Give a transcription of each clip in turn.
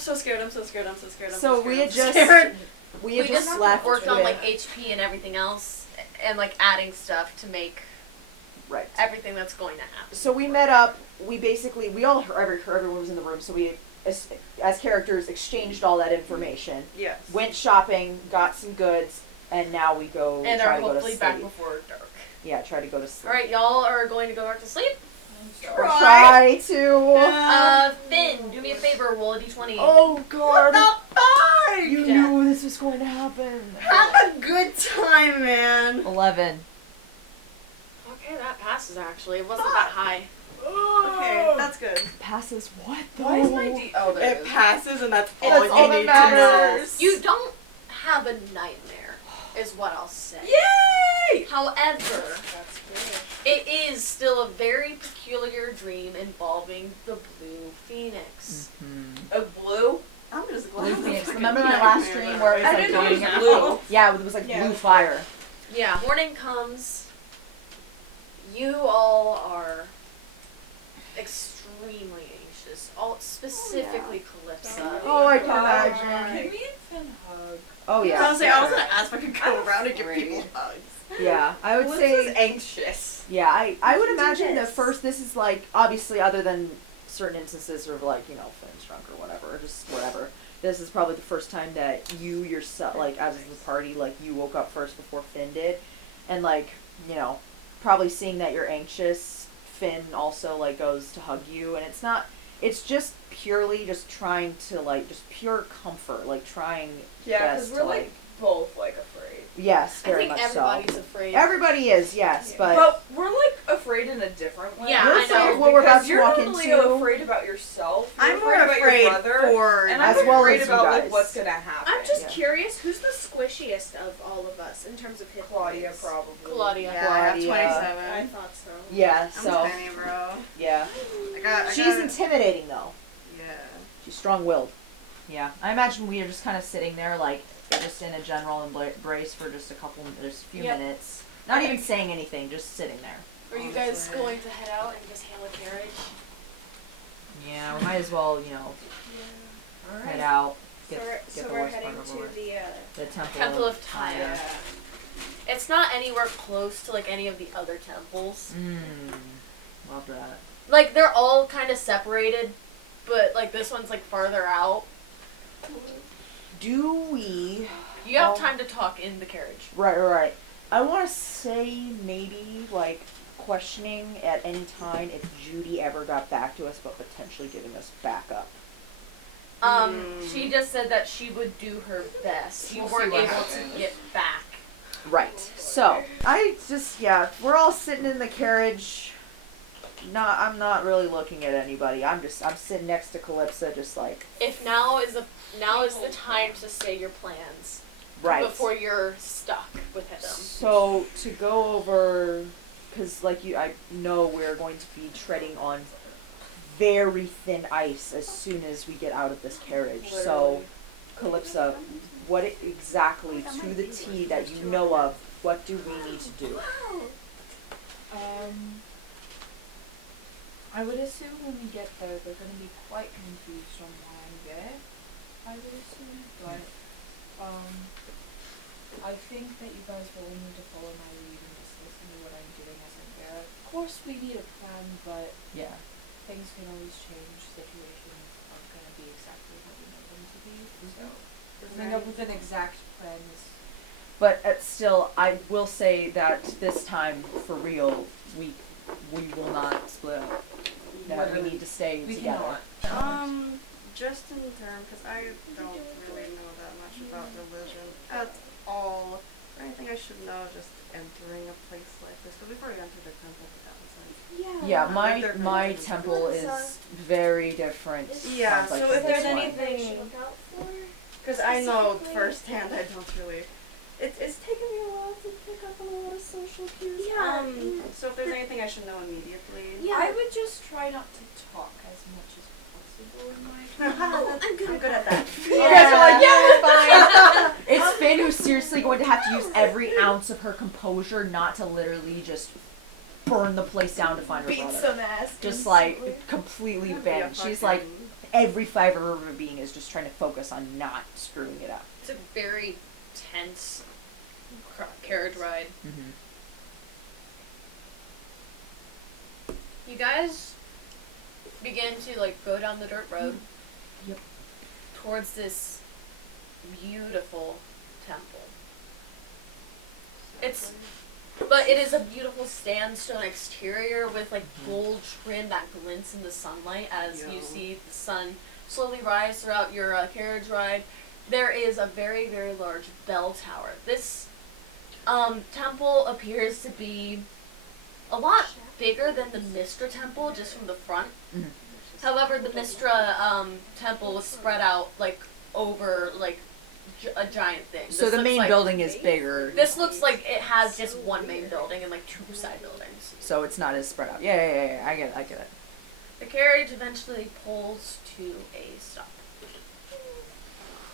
so scared. So we had just left worked on with, like HP and everything else, and like adding stuff to make everything that's going to happen. So we met up. We all everyone was in the room. So we, as characters, exchanged all that information. Yes. Went shopping, got some goods, and now we go. And try are to go to hopefully sleep. back before dark. Yeah, try to go to sleep. All right, y'all are going to go back to sleep. Try to. Finn, do me a favor. Roll a d20. Oh God. What the 5? You knew this was going to happen. Have a good time, man. 11. Okay, that passes actually. It wasn't that high. Okay, that's good. Passes what though? Why is my D? Oh, there It passes, and that's all That's all you that need matters. to know. You don't have a nightmare, is what I'll say. Yay! However, That's good. it is still a very peculiar dream involving the Blue Phoenix. A blue? I'm just Blue glad. Phoenix. Remember my last dream where it was I like didn't know burning it was everything? blue. Yeah, it was like Yeah. blue fire. Yeah, morning comes. You all are extremely anxious. All specifically Calypsa. Oh, I can imagine. Can me and Finn hug? Oh I yeah. was gonna ask if I could go around and give afraid. people hugs. Yeah, I would Calypsa's say. anxious. Yeah, I would do imagine that this. first this is like, obviously other than certain instances of like, Finn's drunk or whatever, or just whatever. This is probably the first time that you yourself, like as the party, like you woke up first before Finn did. And like, probably seeing that you're anxious, Finn also like goes to hug you, and it's just purely just trying to like, just pure comfort, like trying Yeah, best because to we're like both like afraid. yes, I very think much everybody's so. afraid. Everybody is, yes, but But we're like afraid in a different way. Yeah, You're I afraid know. of what we're about Because to you're walk normally into. afraid about yourself. You're I'm more about afraid your brother, for and I'm as well afraid as you about guys. like what's gonna happen. I'm just Yeah. curious, who's the squishiest of all of us in terms of hit Claudia points? probably. Claudia. Yeah, I have Claudia. 27. I thought so. Yeah, I'm so tiny, bro. yeah. I She's got intimidating though. Yeah. She's strong-willed. Yeah, I imagine we are just kind of sitting there, like, just in a general embrace for just a few Yep. minutes. Not even saying anything, just sitting there. Are you guys going to head out and just hail a carriage? Yeah, we might as well, All head out, So get we're, the we're worst heading part to over. the, The Temple of Tyre. Tyre. It's not anywhere close to like any of the other temples. Love that. Like they're all kind of separated, but like this one's like farther out. Do we... You have Oh. time to talk in the carriage. Right. I want to say maybe, like, questioning at any time if Judy ever got back to us, but potentially giving us backup. She just said that she would do her best. You We'll weren't see what able happens. to get back. Right. So, we're all sitting in the carriage. I'm not really looking at anybody. I'm sitting next to Calypsa, just like, If now is the time to say your plans right. before you're stuck with them. So, to go over, because I know we're going to be treading on very thin ice as soon as we get out of this carriage. So, Calypsa, what exactly, to the T that you know of, what do we need to do? I would assume when we get there, they're going to be quite confused on why I'm there. I would assume, but I think that you guys will need to follow my lead and just listen to what I'm doing as I'm there. Of course, we need a plan, but Yeah. things can always change. Situations aren't going to be exactly what we know them to be. So coming up with an exact plan is. But still, I will say that this time, for real, we will not split up. That we need to stay We together. cannot. Just in terms, because I don't really know that much about religion at all. Is there anything I should know just entering a place like this? Because we've already entered the temple, but that was like... Yeah, Like my they're temple is very different. Yeah, sounds like, so from if there's this one. anything... Because I know firsthand I don't really... It's taken me a while to pick up on a lot of social cues. Yeah. So if there's anything I should know immediately... Yeah. I would just try not to talk as much as possible in my I'm good at that. You guys are like, yeah, we're fine. It's Finn who's seriously going to have to use every ounce of her composure not to literally just burn the place down to find her beat brother. some ass. Just like completely bent. She's like, every fiber of her being is just trying to focus on not screwing it up. It's a very tense carriage ride. Mm-hmm. You guys begin to like go down the dirt road. Yep. Towards this beautiful temple. But it is a beautiful sandstone exterior with like gold trim that glints in the sunlight as you see the sun slowly rise throughout your carriage ride. There is a very, very large bell tower. This temple appears to be a lot bigger than the Mistra temple just from the front. Mm-hmm. However, the Mistra temple was spread out like over like a giant thing. So the main building is bigger. This looks like it has just one main building and like two side buildings. So it's not as spread out. Yeah. I get it. The carriage eventually pulls to a stop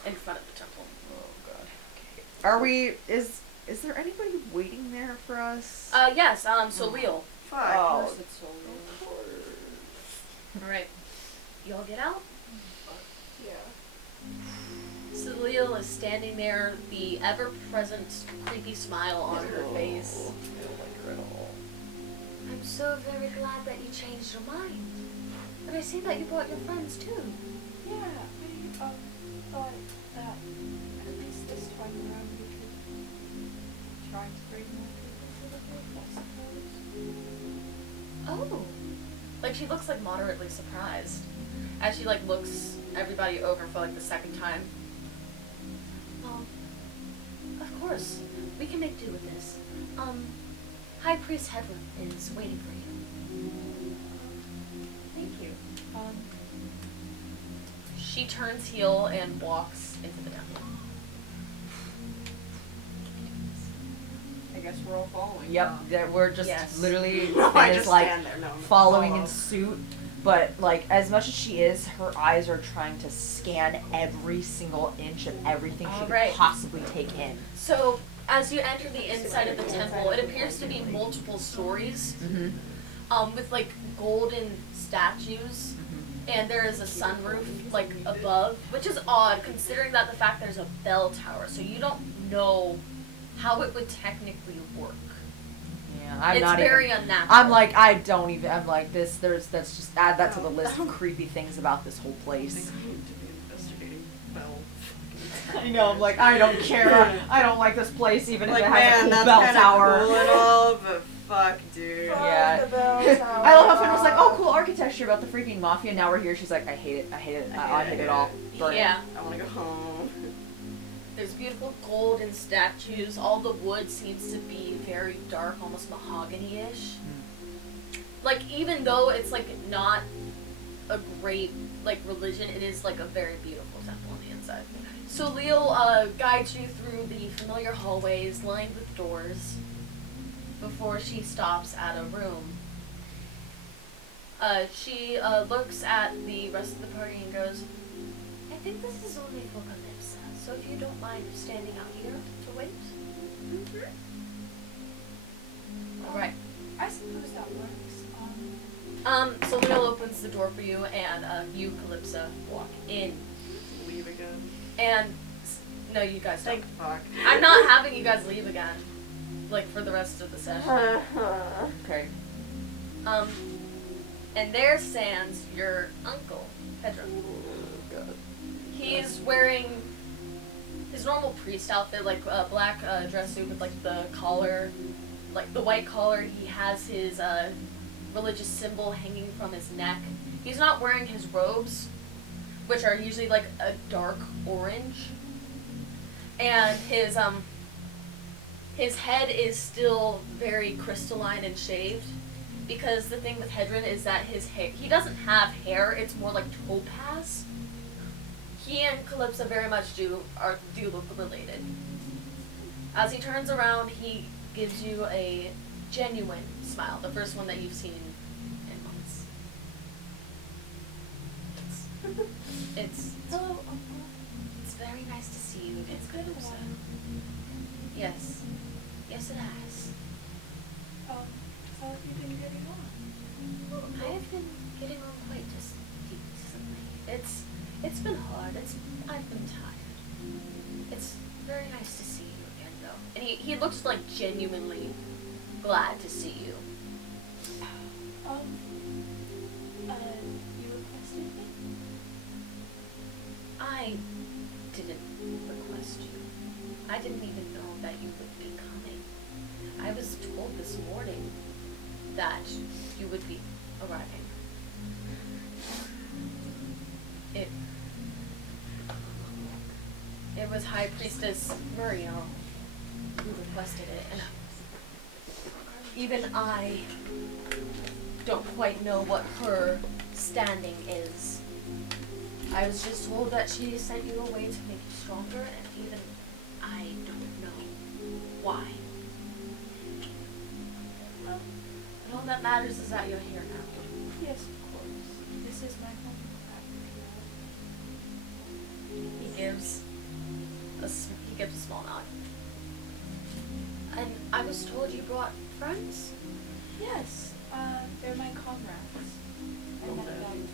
in front of the temple. Oh god. Okay. Are we? Is there anybody waiting there for us? Yes. So Leo. Fuck. Oh. Of course it's so real. All right. You all get out. Yeah. So Leo is standing there, the ever-present creepy smile on her face. I don't like her at all. I'm so very glad that you changed your mind. And I see that you brought your friends too. Yeah, I thought that at least this time around we could try to bring more people to the group, I suppose. Oh. Like she looks like moderately surprised. As she like looks everybody over for like the second time. Of course. We can make do with this. High Priest Hedwin is waiting for you. Thank you. She turns heel and walks into the temple. I guess we're all following. Yep, we're just Yes. literally No, I is just like stand there. No, I'm following follow. in suit. But like as much as she is, her eyes are trying to scan every single inch of everything she Alright. could possibly take in. So, as you enter the inside of the temple, it appears to be multiple stories, Mm-hmm. with like golden statues, and there is a sunroof like above, which is odd considering that the fact there's a bell tower, so you don't know how it would technically work. Yeah, I'm It's not very even. unnatural. I'm like I'm like this. That's just add that to the list of creepy things about this whole I place. think I need to be investigating Bell. I know. I'm like I don't care. I don't like this place even Like, if it has a man, cool that's bell kinda tower. cool and all, but fuck, dude. Yeah. The bell tower. I love how Finn was like, "Oh, cool architecture about the freaking mafia." Now we're here. She's like, "I hate it. I hate it. I hate it all." Burn it." Yeah. I wanna go home. There's beautiful golden statues. All the wood seems to be very dark, almost mahogany-ish. Like, even though it's, like, not a great, like, religion, it is, like, a very beautiful temple on the inside. So Leo guides you through the familiar hallways lined with doors before she stops at a room. She looks at the rest of the party and goes, I think this is only for Calypsa, so if you don't mind standing out here to wait. Alright. I suppose that works. So Leo opens the door for you, and you, Calypsa, walk in. Leave again. And no, you guys don't. Thank fuck. I'm not having you guys leave again, like for the rest of the session. Okay. And there stands your uncle, Pedro. He's wearing his normal priest outfit, like a black dress suit with like the collar, like the white collar. He has his religious symbol hanging from his neck. He's not wearing his robes, which are usually like a dark orange. And his head is still very crystalline and shaved, because the thing with Hedron is that his hair, he doesn't have hair, it's more like topaz. He and Calypsa very much do look related. As he turns around, he gives you a genuine smile, the first one that you've seen in months. It's Hello, it's very nice to see you again, Calypsa. Yes. Yes, it has. How have you been getting on? I have been getting on quite just decently. It's It's been hard. I've been tired. It's very nice to see you again, though. And he looks like genuinely glad to see you. You requested me? I didn't request you. I didn't even know that you would be coming. I was told this morning that you would be arriving. It was High Priestess Muriel who requested it, and even I don't quite know what her standing is. I was just told that she sent you away to make you stronger, and even I don't know why. Well, But all that matters is that you're here now. yes, of course. This is my home after He gives a small nod. And I was told you brought friends? Yes, they're my comrades. I met them.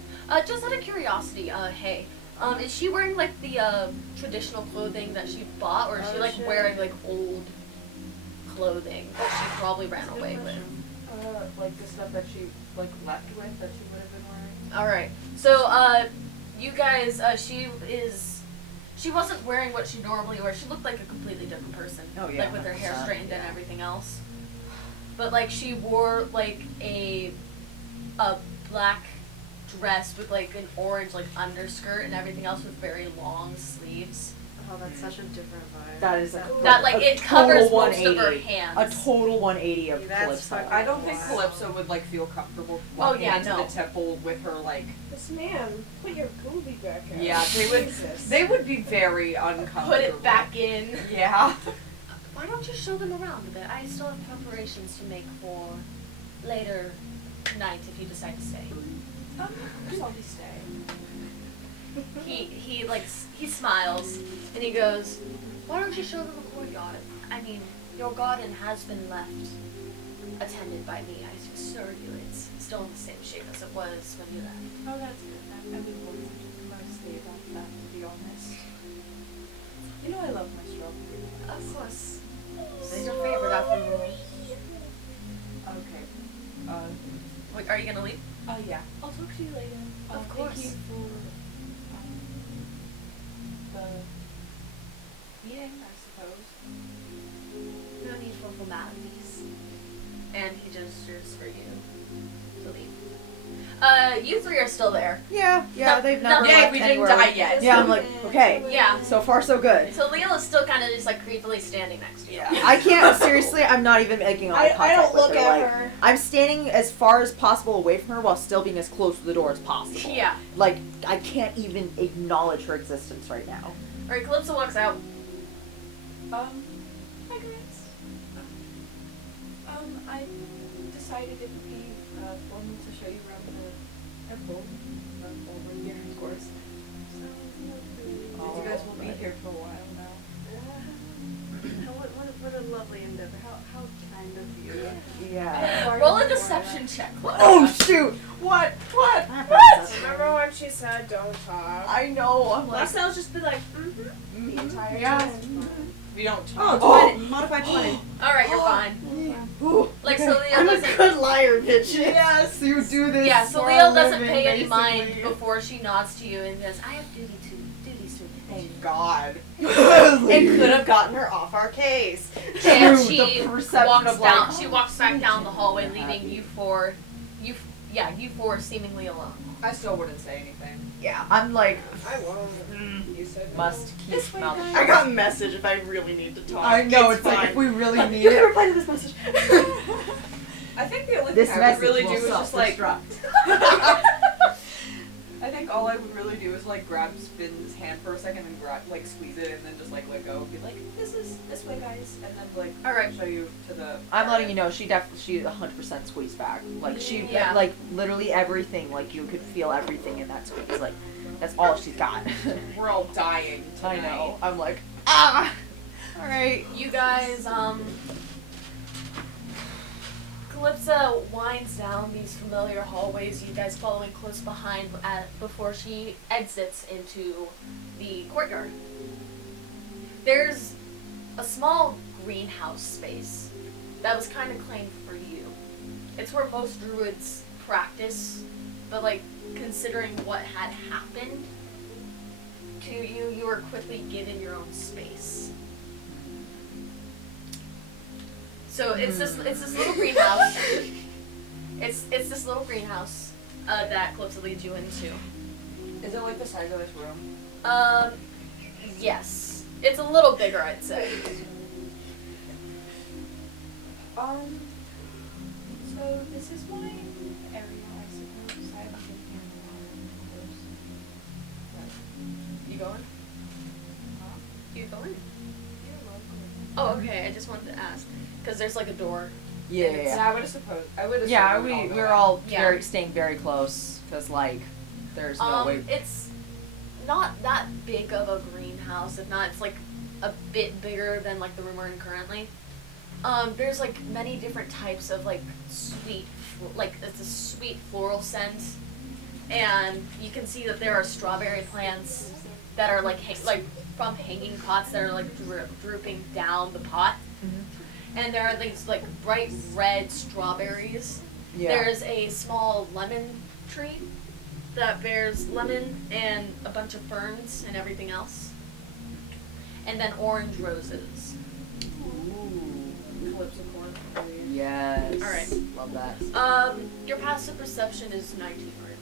Just out of curiosity, hey, is she wearing like the traditional clothing that she bought, or is she like wearing like old clothing that she probably ran away with? Like the stuff that she like left with that she would have been wearing. All right. So, you guys, she wasn't wearing what she normally wears. She looked like a completely different person. Oh, yeah, Like with her hair 100%. straightened and everything else. But like she wore like a black dress with like an orange like underskirt and everything else with very long sleeves. Oh, that's such a different vibe. That is That like a it covers total most of her 180. hands. A total 180 of That's Calypso. fucking- I don't think Wow. Calypso would like feel comfortable Oh, walking yeah, into no. the temple with her like. This man, put your goobie back out. Yeah, they would. Jesus. They would be very uncomfortable. Put it back in. Yeah. Why don't you show them around a bit? I still have preparations to make for later night if you decide to stay. Of course I'll be staying. He smiles and he goes, why don't you show them the courtyard? I mean, your garden has been left attended by me. I assure you it's still in the same shape as it was when you left. Oh, that's good. I've been looking to stay about that, to be honest. You know I love my strawberry. Of course. It's your favorite after all. Okay. Wait, are you gonna leave? Yeah. I'll talk to you later. Of course. Thank you for the meeting, I suppose. No need for formalities. And he gestures for you to leave. You three are still there. Yeah, No- they've never no- left Yeah, we didn't anywhere. die yet. Yeah, I'm like, okay, Yeah. so far so good. So Leo is still kind of just like creepily standing next to you. Yeah. I can't, seriously, I'm not even making eye contact I don't with look her. at Like, her. I'm standing as far as possible away from her while still being as close to the door as possible. Yeah. Like, I can't even acknowledge her existence right now. Alright, Calypso walks out. Hi guys. I decided it would be formal to show you around the temple. While we're here, of course. So, You guys will be here for a while now. What a lovely endeavor. How kind of you. Yeah. Roll a deception check. Oh shoot! What? What? Remember when she said don't talk? I know. I'm like. Lausel just be like, the entire Yeah. time. We don't Oh, talk. 20. Modified 20. Alright, you're fine. Ooh, Like, okay. so Leo I'm a doesn't- good liar, bitch. Yes. You do this. Yeah, so for Leo a doesn't living, pay any mind basically. before she nods to you and goes, I have duties to Thank God. It could have gotten her off our case. And True, she the perception walks of, like, down. She walks back down the hallway, I'm leaving happy. you four seemingly alone. I still wouldn't say anything. Yeah, I'm like, I won't. You said no. must keep This way, mouth guys. shut. I got a message if I really need to talk. I know, it's it's like fine. if we really need You can it. reply to this message. I think the only This thing I would message really will do is just like. self-destruct. I think all I would really do is like grab Spin's hand for a second and like squeeze it and then just like let go and be like, this is this way, guys, and then like Alright. show you to the. I'm letting you know, she 100% squeezed back. Like, she, Yeah. like, literally everything, like, you could feel everything in that squeeze. Like, that's all she's got. We're all dying I tonight. know. I'm like, ah! Alright. You guys, Calypsa winds down these familiar hallways, you guys following close behind before she exits into the courtyard. There's a small greenhouse space that was kind of claimed for you. It's where most druids practice, but like considering what had happened to you, you were quickly given your own space. So it's this little greenhouse. It's this little greenhouse that Calypsa leads you into. Is it like the size of this room? Yes. It's a little bigger, I'd say. So this is my area, I suppose. I haven't been here in a while, of course. You going? Huh? You going? You're local. Oh, okay. I just wanted to ask because there's like a door. Yeah, And yeah, it's- yeah. I would have supposed. I would have. Yeah, we're all Yeah. staying very close because like there's no way. It's not that big of a greenhouse. If not, it's like a bit bigger than like the room we're in currently. There's like many different types of like it's a sweet floral scent, and you can see that there are strawberry plants that are like from hanging pots that are like drooping down the pot, and there are these like bright red strawberries. Yeah. There's a small lemon tree that bears lemon and a bunch of ferns and everything else, and then orange roses. Calypsa corn. Yes. All right. Love that. Your passive perception is 19, right?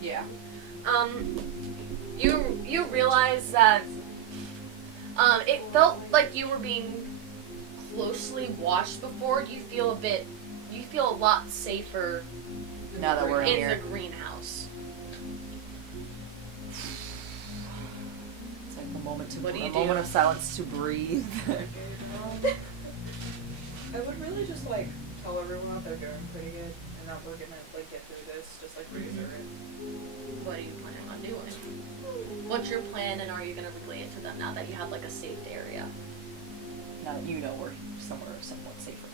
Yeah. You realize that it felt like you were being closely watched before. You feel a lot safer Now that we're in in here. the greenhouse. It's like the moment What do you moment do? of silence to breathe. I would really just like tell everyone that they're doing pretty good and that we're gonna like get through this, just like reassert it. What are you planning on doing? What's your plan, and are you going to relay it to them now that you have like a safe area? Now that you know we're somewhere somewhat safer.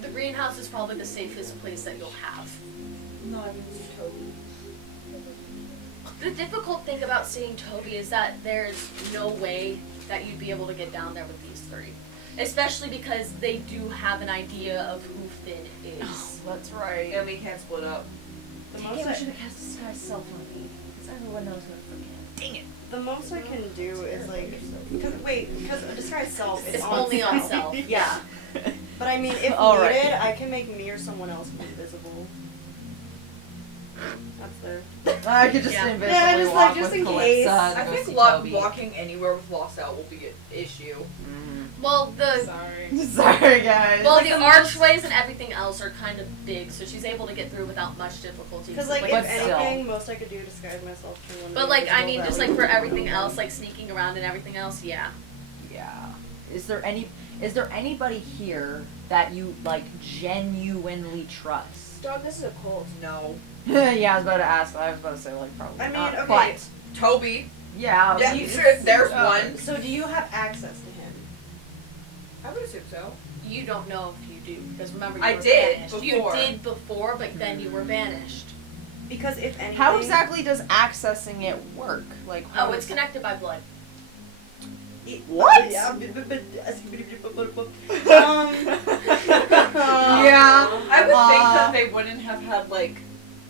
The greenhouse is probably the safest place that you'll have. No, I mean Toby. The difficult thing about seeing Toby is that there's no way that you'd be able to get down there with these three. Especially because they do have an idea of who Finn is. That's right. And we can't split up. The Dang most it, we I, should have cast disguise self on me. Because everyone knows who I freaking am. Dang it. the most I can do is like, because a disguise self is It's only on self. Yeah. But I mean, if All right. needed, I can make me or someone else invisible. That's there. I could just Yeah. invisibly Yeah, just, walk like, just with in Calypsa case. and I go think see Toby. walking anywhere with Laussel will be an issue. Well, Sorry. Sorry, guys. well, Like the the most- archways and everything else are kind of big, so she's able to get through without much difficulty. Because So, like, But if still. anything, most I could do disguise myself. To when but I'm like, I invisible, mean, that just way like for you don't everything know. else, like sneaking around and everything else, yeah. Yeah. Is there anybody here that you like genuinely trust? Dog, this is a cult. No. Yeah, I was about to ask. I was about to say like probably I mean, not. okay. But Toby. yeah, Yeah, you- there's one. So do you have access to him? I would assume so. You don't know if you do, because remember you I were did banished. before. You did before, but then you were banished. Because if anything, How exactly does accessing it work? Like, Oh, how it's is- connected by blood. What? Yeah. Yeah. I would think that they wouldn't have had like.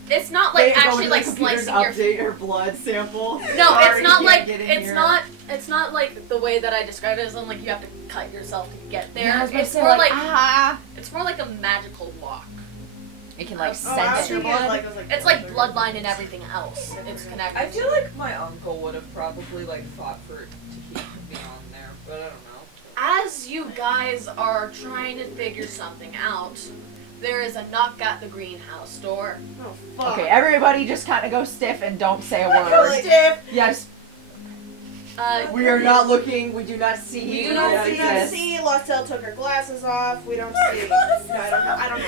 It's not like actually like computer's slicing your. update your blood sample. No, Sorry, it's not you like can't get in it's here. not. It's not like the way that I described it. As in, like you have to cut yourself to get there. Yeah, I was gonna It's say, more like ah. it's more like a magical lock. It can like Oh, sense I was your thinking blood. it was It's like bloodline and everything else. It's connected. I feel like my uncle would have probably like fought for it to keep me on there, but I don't know. As you guys are trying to figure something out, there is a knock at the greenhouse door. Oh fuck. Okay, everybody just kind of go stiff and don't say a word. Like, Yes, Uh, we are not looking. We do not see. We we do don't not see. exist. See, Laussel took her glasses off. We don't see. No, I don't know. I don't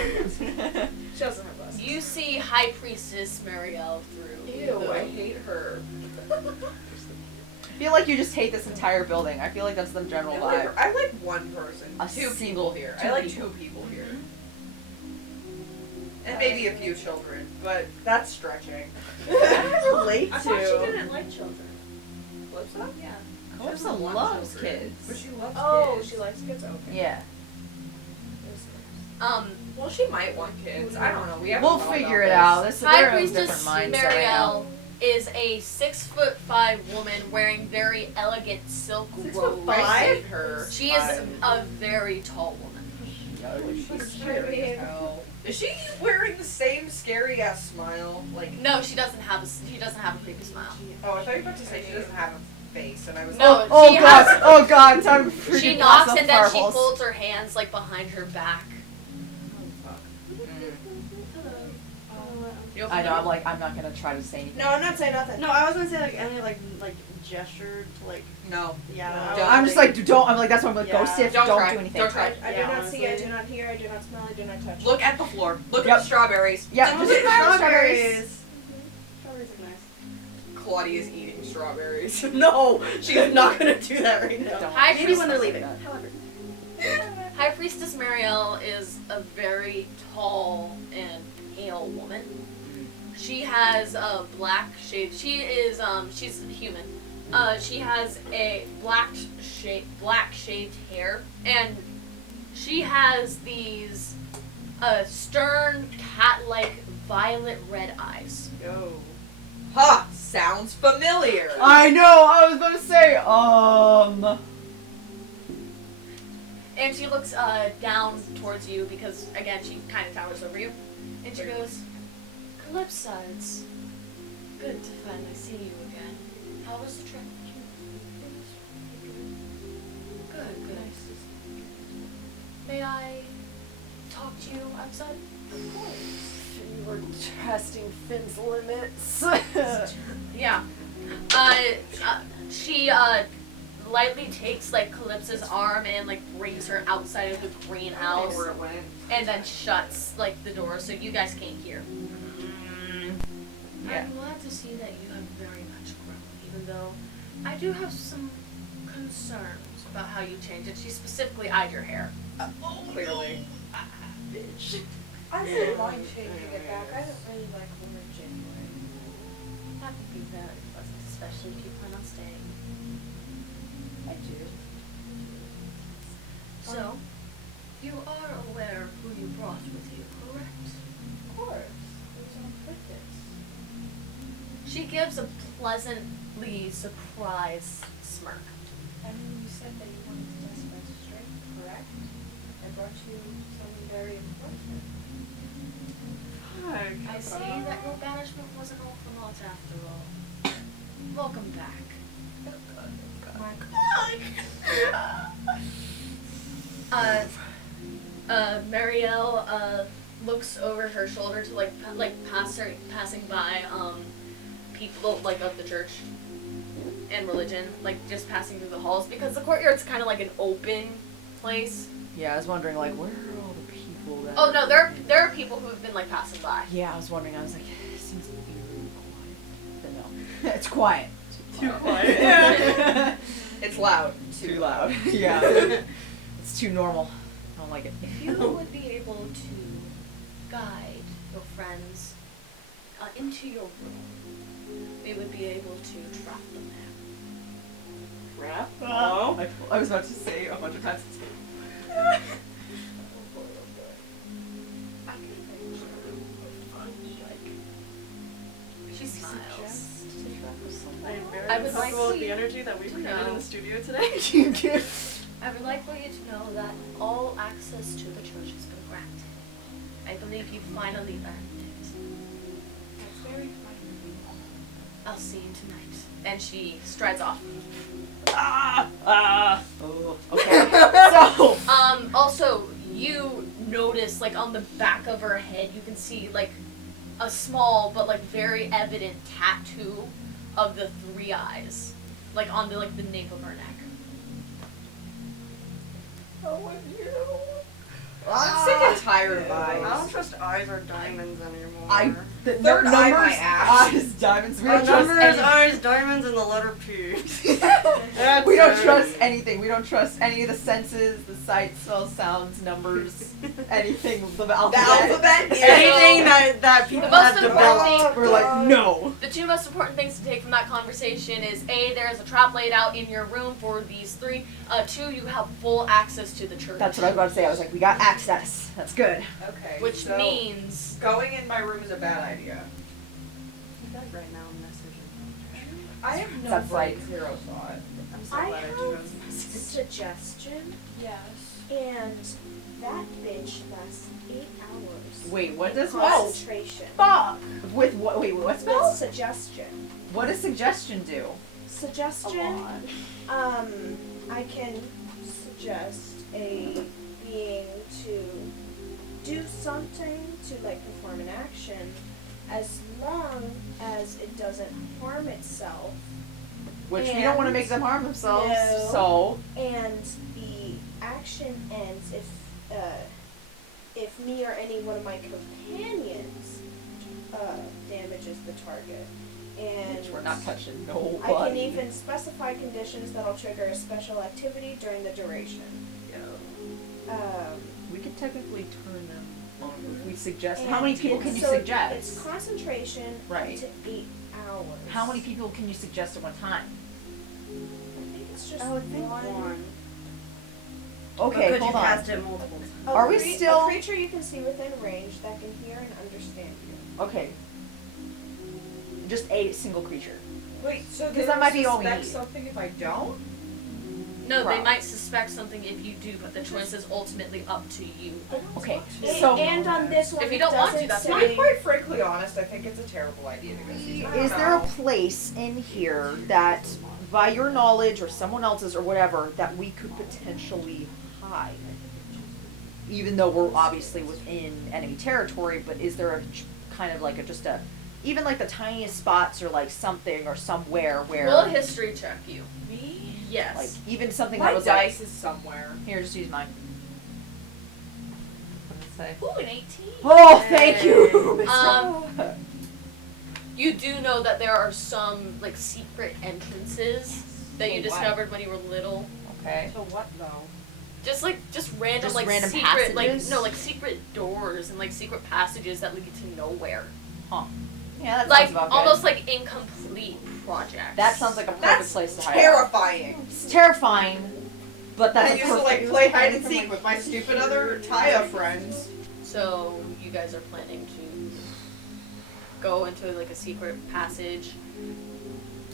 know. She doesn't have glasses. you see High Priestess Marielle through. Ew, the- I hate her. feel like you just hate this entire building. I feel like that's the general vibe. I like one person. A Two single- people here. two I like people. 2 people here. And maybe a few children, but that's stretching. relate I thought she didn't like children. Calypsa? Yeah. Calypsa doesn't want loves children. kids. But she loves Oh, kids. she likes kids. Okay. Yeah. Well, she might want kids. I don't know. We haven't We'll thought figure about it out. this. This High they're in a different Priestess mindset right now. Marielle is a 6'5" woman wearing very elegant silk robes. I hate her. She is a very tall woman. She's scary as hell. Is she wearing the same scary ass smile? Like, No, she doesn't have a creepy smile. oh, I thought you were about to say she doesn't have a face, and I was No, like, Oh she god! has- Oh god! Time for She you to knocks blast and off then she fireballs. folds her hands like behind her back. You I know. I'm like, I'm not gonna try to say anything. No, I'm not saying nothing. No, I was gonna say like any like gesture to like No. yeah. No. No, I'm just like, don't. I'm like, that's why I'm like, go Yeah. stiff. Don't Don't try. do anything. Don't try. I do Yeah, not see, I honestly. do not hear, I do not smell, I do not touch. Look at the floor. Look Yep. at the strawberries. Yeah. Don't Just eat strawberries. strawberries. Strawberries are nice. Claudia's eating strawberries. No, she's not gonna do that right now. Don't. High Maybe when they're Priestess- leaving. However. High Priestess Marielle is a very tall and pale woman. She has a black shaved. She's human. She has a black shaved hair, and she has these stern cat-like violet red eyes. Yo. Ha! Sounds familiar. I know. I was about to say. And she looks down towards you because, again, she kind of towers over you. And she goes, Calypsa, it's good to finally see you again. How was the trip? Good, good. May I talk to you outside? Of course. You were testing Finn's limits. Yeah. She lightly takes like Calypsa's arm and like brings her outside of the greenhouse, Where it went. and then shuts like the door so you guys can't hear. Yeah. I'm glad to see that you have very much grown, even though I do have some concerns about how you changed it. She specifically eyed your hair. Clearly. Bitch. I wouldn't mind changing it back. I don't really like orange anyway. That would be very pleasant, especially if you plan on staying. I do. So, you are aware of who you brought with you, correct? Of course. It was on purpose. She gives a pleasantly surprised smirk. I mean, you said that you wanted to test my strength, correct? I brought you something very important. I see that your banishment wasn't all for naught after all. Welcome back. Marielle looks over her shoulder to passing by people like of the church and religion, like just passing through the halls because the courtyard's kind of like an open place. Yeah, I was wondering like, where are all the people that? Oh no, there are people who have been like passing by. Yeah, I was wondering. I was like, it seems eerily quiet. But no, it's quiet. Too quiet. It's loud. Too loud. Yeah. It's too normal. I don't like it. If you would be able to guide your friends into your room, we would be able to trap them there. Crap. I was about to say a bunch of times. She smiles. I'm very I would like uncomfortable with to the energy that we've to created in know. the studio today. I would like for you to know that all access to the church has been granted. I believe you finally earned it. That's very kind of you. I'll see you tonight. And she strides off. Oh, okay. So, Also, you notice, like, on the back of her head, you can see, like, a small but, like, very evident tattoo of the 3 eyes. Like, on the, like, the nape of her neck. oh, with you. I'm sick and tired of I eyes. don't trust eyes or diamonds anymore. Third eye, my ass. eyes, diamonds. We Our don't trust number is any- eyes, diamonds, and the letter P. We don't That's trust it. anything. We don't trust any of the senses, the sight, smells, sounds, numbers, anything. The alphabet. The alphabet? Yeah. Anything that people most have important developed. thing- We're like, no. The two most important things to take from that conversation is A, there's a trap laid out in your room for these three. Two, you have full access to the church. That's what I was about to say. I was like, we got access. That's good. Okay. Which so means going in my room is a bad idea. Right now, messaging. I have no That's brain, like- zero thought. I'm so I glad I have chose a messaging. suggestion, Yes. and that bitch lasts 8 hours. Wait, what in does concentration? Fuck. With what? Wait, what That's spell? suggestion. What does suggestion do? Suggestion. I can suggest a being to do something to like perform an action, as long as it doesn't harm itself, Which we don't want to make them harm themselves. No. So and the action ends if me or any one of my companions damages the target. And which we're not touching. No. I can even specify conditions that'll trigger a special activity during the duration. We could technically turn them on if we suggest. And How many people can you so suggest? It's concentration Right. up to 8 hours. How many people can you suggest at one time? I think it's just I would think one. one. Okay, But could hold you on. cast it multiple times? Are we still- A creature you can see within range that can hear and understand you. Okay. Just a single creature. Wait, so 'Cause they that might be all we suspect need. something if I don't? no, they Prob. might suspect something if you do, but the choice is ultimately up to you. Okay. And, So and on this one, If you it don't want to, doesn't that's To fine. be say- quite frankly honest, I think it's a terrible idea to go see something. is there a place in here that, by your knowledge or someone else's or whatever, that we could potentially hide? Even though we're obviously within enemy territory, but is there a kind of like just a, even like the tiniest spots or like something or somewhere where, Roll a history check, you. Me? Yes. like even something My that was like, dice is somewhere. here, just use mine. Let's say. Ooh, an 18. Oh, thank you. Hey. Mr. You do know that there are some like secret entrances that you Oh, wow. discovered when you were little. Okay. So what though? Just random Just like random secret passages? like secret doors and like secret passages that lead to nowhere. Huh. Yeah, that Like sounds about good. almost like incomplete projects. That sounds like a perfect That's place to hide. terrifying. It's terrifying, but that's I a used to perfect. like play hide and seek with my stupid other Taya friends. So you guys are planning to go into like a secret passage.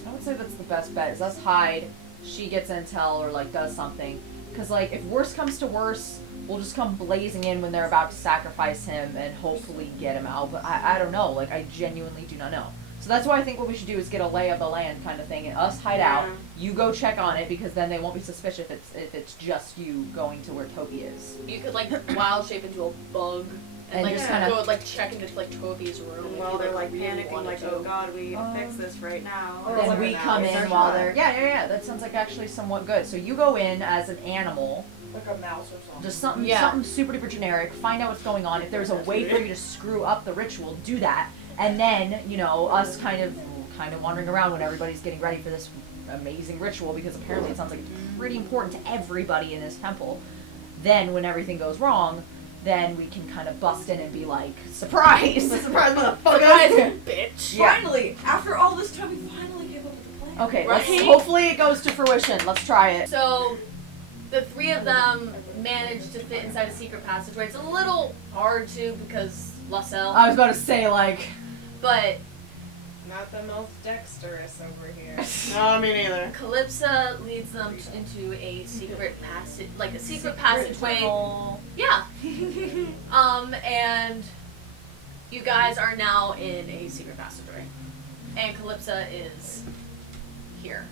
I would say that's the best bet. Is us hide. She gets intel or like does something. Cause like if worse comes to worse, we'll just come blazing in when they're about to sacrifice him and hopefully get him out. But I don't know. Like I genuinely do not know. So that's why I think what we should do is get a lay of the land kind of thing, and us hide out. Yeah. You go check on it because then they won't be suspicious if it's just you going to where Tobi is. You could like wild shape into a bug and, And like just go kinda- like check into like Tobi's room. And if while you, they're like really panicking, wanted like, to. oh god, we need to fix this right now. Or Then like we an come owl. in There's while not. they're yeah. That sounds like actually somewhat good. So you go in as an animal, Like a mouse or something. just something Yeah. something super duper generic. Find out what's going on. If there's a way for you to screw up the ritual, do that. And then us kind of wandering around when everybody's getting ready for this amazing ritual, because apparently it sounds like it's pretty important to everybody in this temple. Then when everything goes wrong, then we can kind of bust in and be like, surprise, surprise, motherfuckers. Bitch. Yeah. Finally, after all this time, we finally came up with a plan. Okay, Right. let's hopefully it goes to fruition. Let's try it. So the three of them managed to fit inside a secret passageway. It's a little hard to because Laussel, I was about to say like, but Not the most dexterous over here. No, me neither. Calypsa leads them into a secret passage, like a secret passageway. Yeah. And you guys are now in a secret passageway, and Calypsa is here.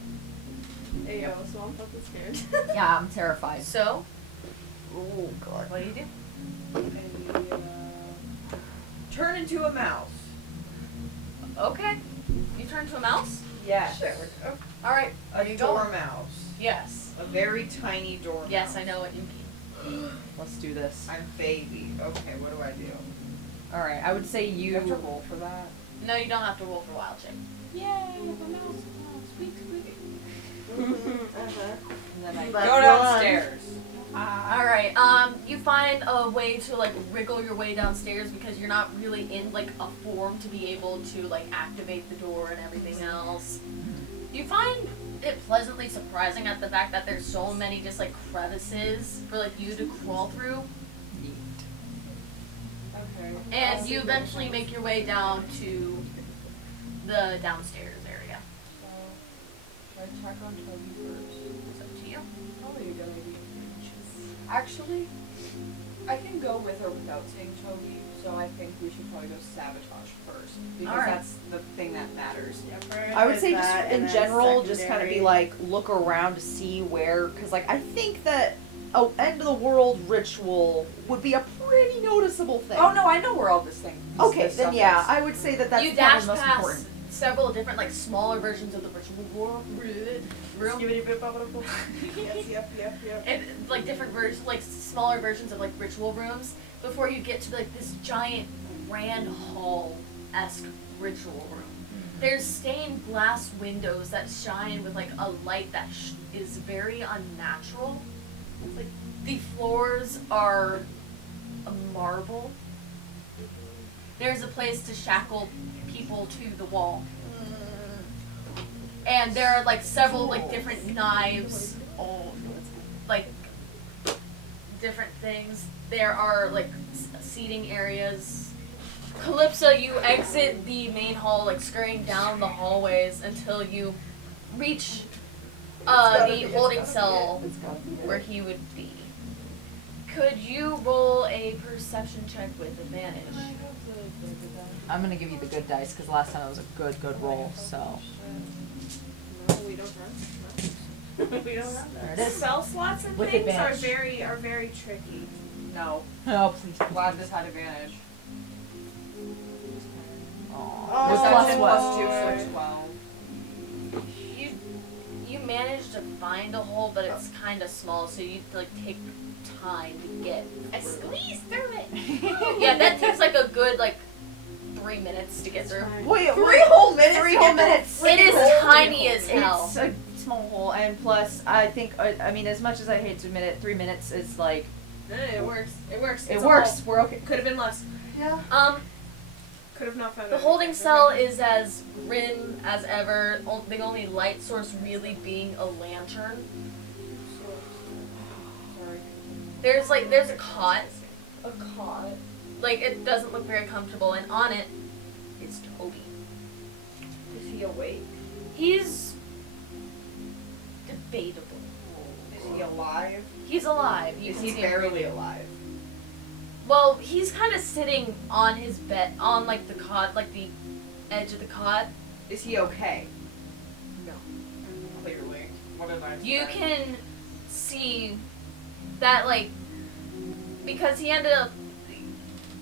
Hey yo, so I'm fucking scared. yeah, I'm terrified. So, Oh god. what do you do? Turn into a mouse. Okay. You turn to a mouse? Yes. Sure. All right. A dormouse. Yes. A very tiny dormouse. Yes, I know what you mean. Let's do this. I'm baby. Okay, what do I do? All right, I would say You have to roll for that. No, you don't have to roll for wild shape. Yay, the mouse, squeak, squeak. And then I That's go one. downstairs. Alright, you find a way to like wriggle your way downstairs because you're not really in like a form to be able to like activate the door and everything else. You find it pleasantly surprising at the fact that there's so many just like crevices for like you to crawl through. Okay. And you eventually make your way down to the downstairs area. So, should I check on Toby first? It's up to you. Probably a good idea. Actually, I can go with her without seeing Toby, so I think we should probably go sabotage first. Because Alright. that's the thing that matters. I would say just in general, just kind of be like, look around to see where, because like I think that a end of the world ritual would be a pretty noticeable thing. Oh no, I know where all this thing. Okay, this then stuff yeah, is. I would say that that's You probably dash the most past important. several different like smaller versions of the ritual room. Yep. And like different versions, like smaller versions of like ritual rooms before you get to like this giant grand hall-esque ritual room. There's stained glass windows that shine with like a light that is very unnatural. It's like the floors are a marble. There's a place to shackle people to the wall. And there are like several like different knives, like different things. There are like seating areas. Calypsa, you exit the main hall, like scurrying down the hallways until you reach the holding cell where he would be. Could you roll a perception check with advantage? I'm gonna give you the good dice because last time it was a good roll. So No, we don't have we don't have there that. it is. Spell slots and With things advantage. are very tricky. No. Oh please. Glad this had advantage. Aw. Oh, Plus Perception what? plus 2, so 12. You managed to find a hole, but it's kind of small, so you like take time to get. I through. squeeze through it. Yeah, that takes like a good like 3 minutes to get through. Wait, 3 whole minutes. 3 to whole get the minutes. It is freaking tiny as hell. It's a small hole, and plus, I think, I mean, as much as I hate to admit it, 3 minutes is like, It works. It works. it works. We're okay. Could have been less. Yeah. Could have not found The it. holding cell is as grim as ever. The only light source really being a lantern. Sorry. There's a cot. A cot. Like it doesn't look very comfortable, and on it is Toby. Is he awake? He's debatable. Is he alive? He's alive. You Is can he see him barely breathing. alive? Well, he's kind of sitting on his bed, on like the cot, like the edge of the cot. Is he okay? No. Clearly. What did I say? You can see that like because he ended up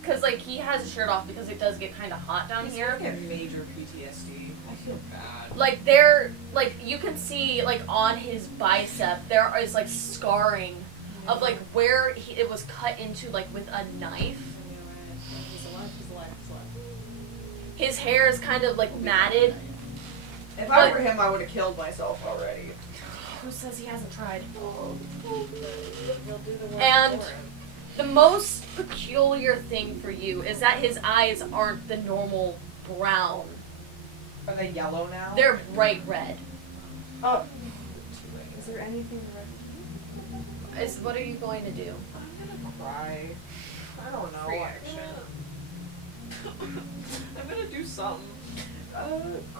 because like he has his shirt off because it does get kind of hot down He's here. gonna get major PTSD. I feel bad. Like there, like you can see like on his bicep there is like scarring of like where it was cut into like with a knife. He's alive. He's alive. He's alive. His hair is kind of like matted. If I But- were him, I would have killed myself already. Who says he hasn't tried? He'll do the work And for him. the most peculiar thing for you is that his eyes aren't the normal brown. Are they yellow now? They're bright red. Oh. Is there anything What are you going to do? I'm gonna cry. I don't know. Reaction. I'm gonna do something.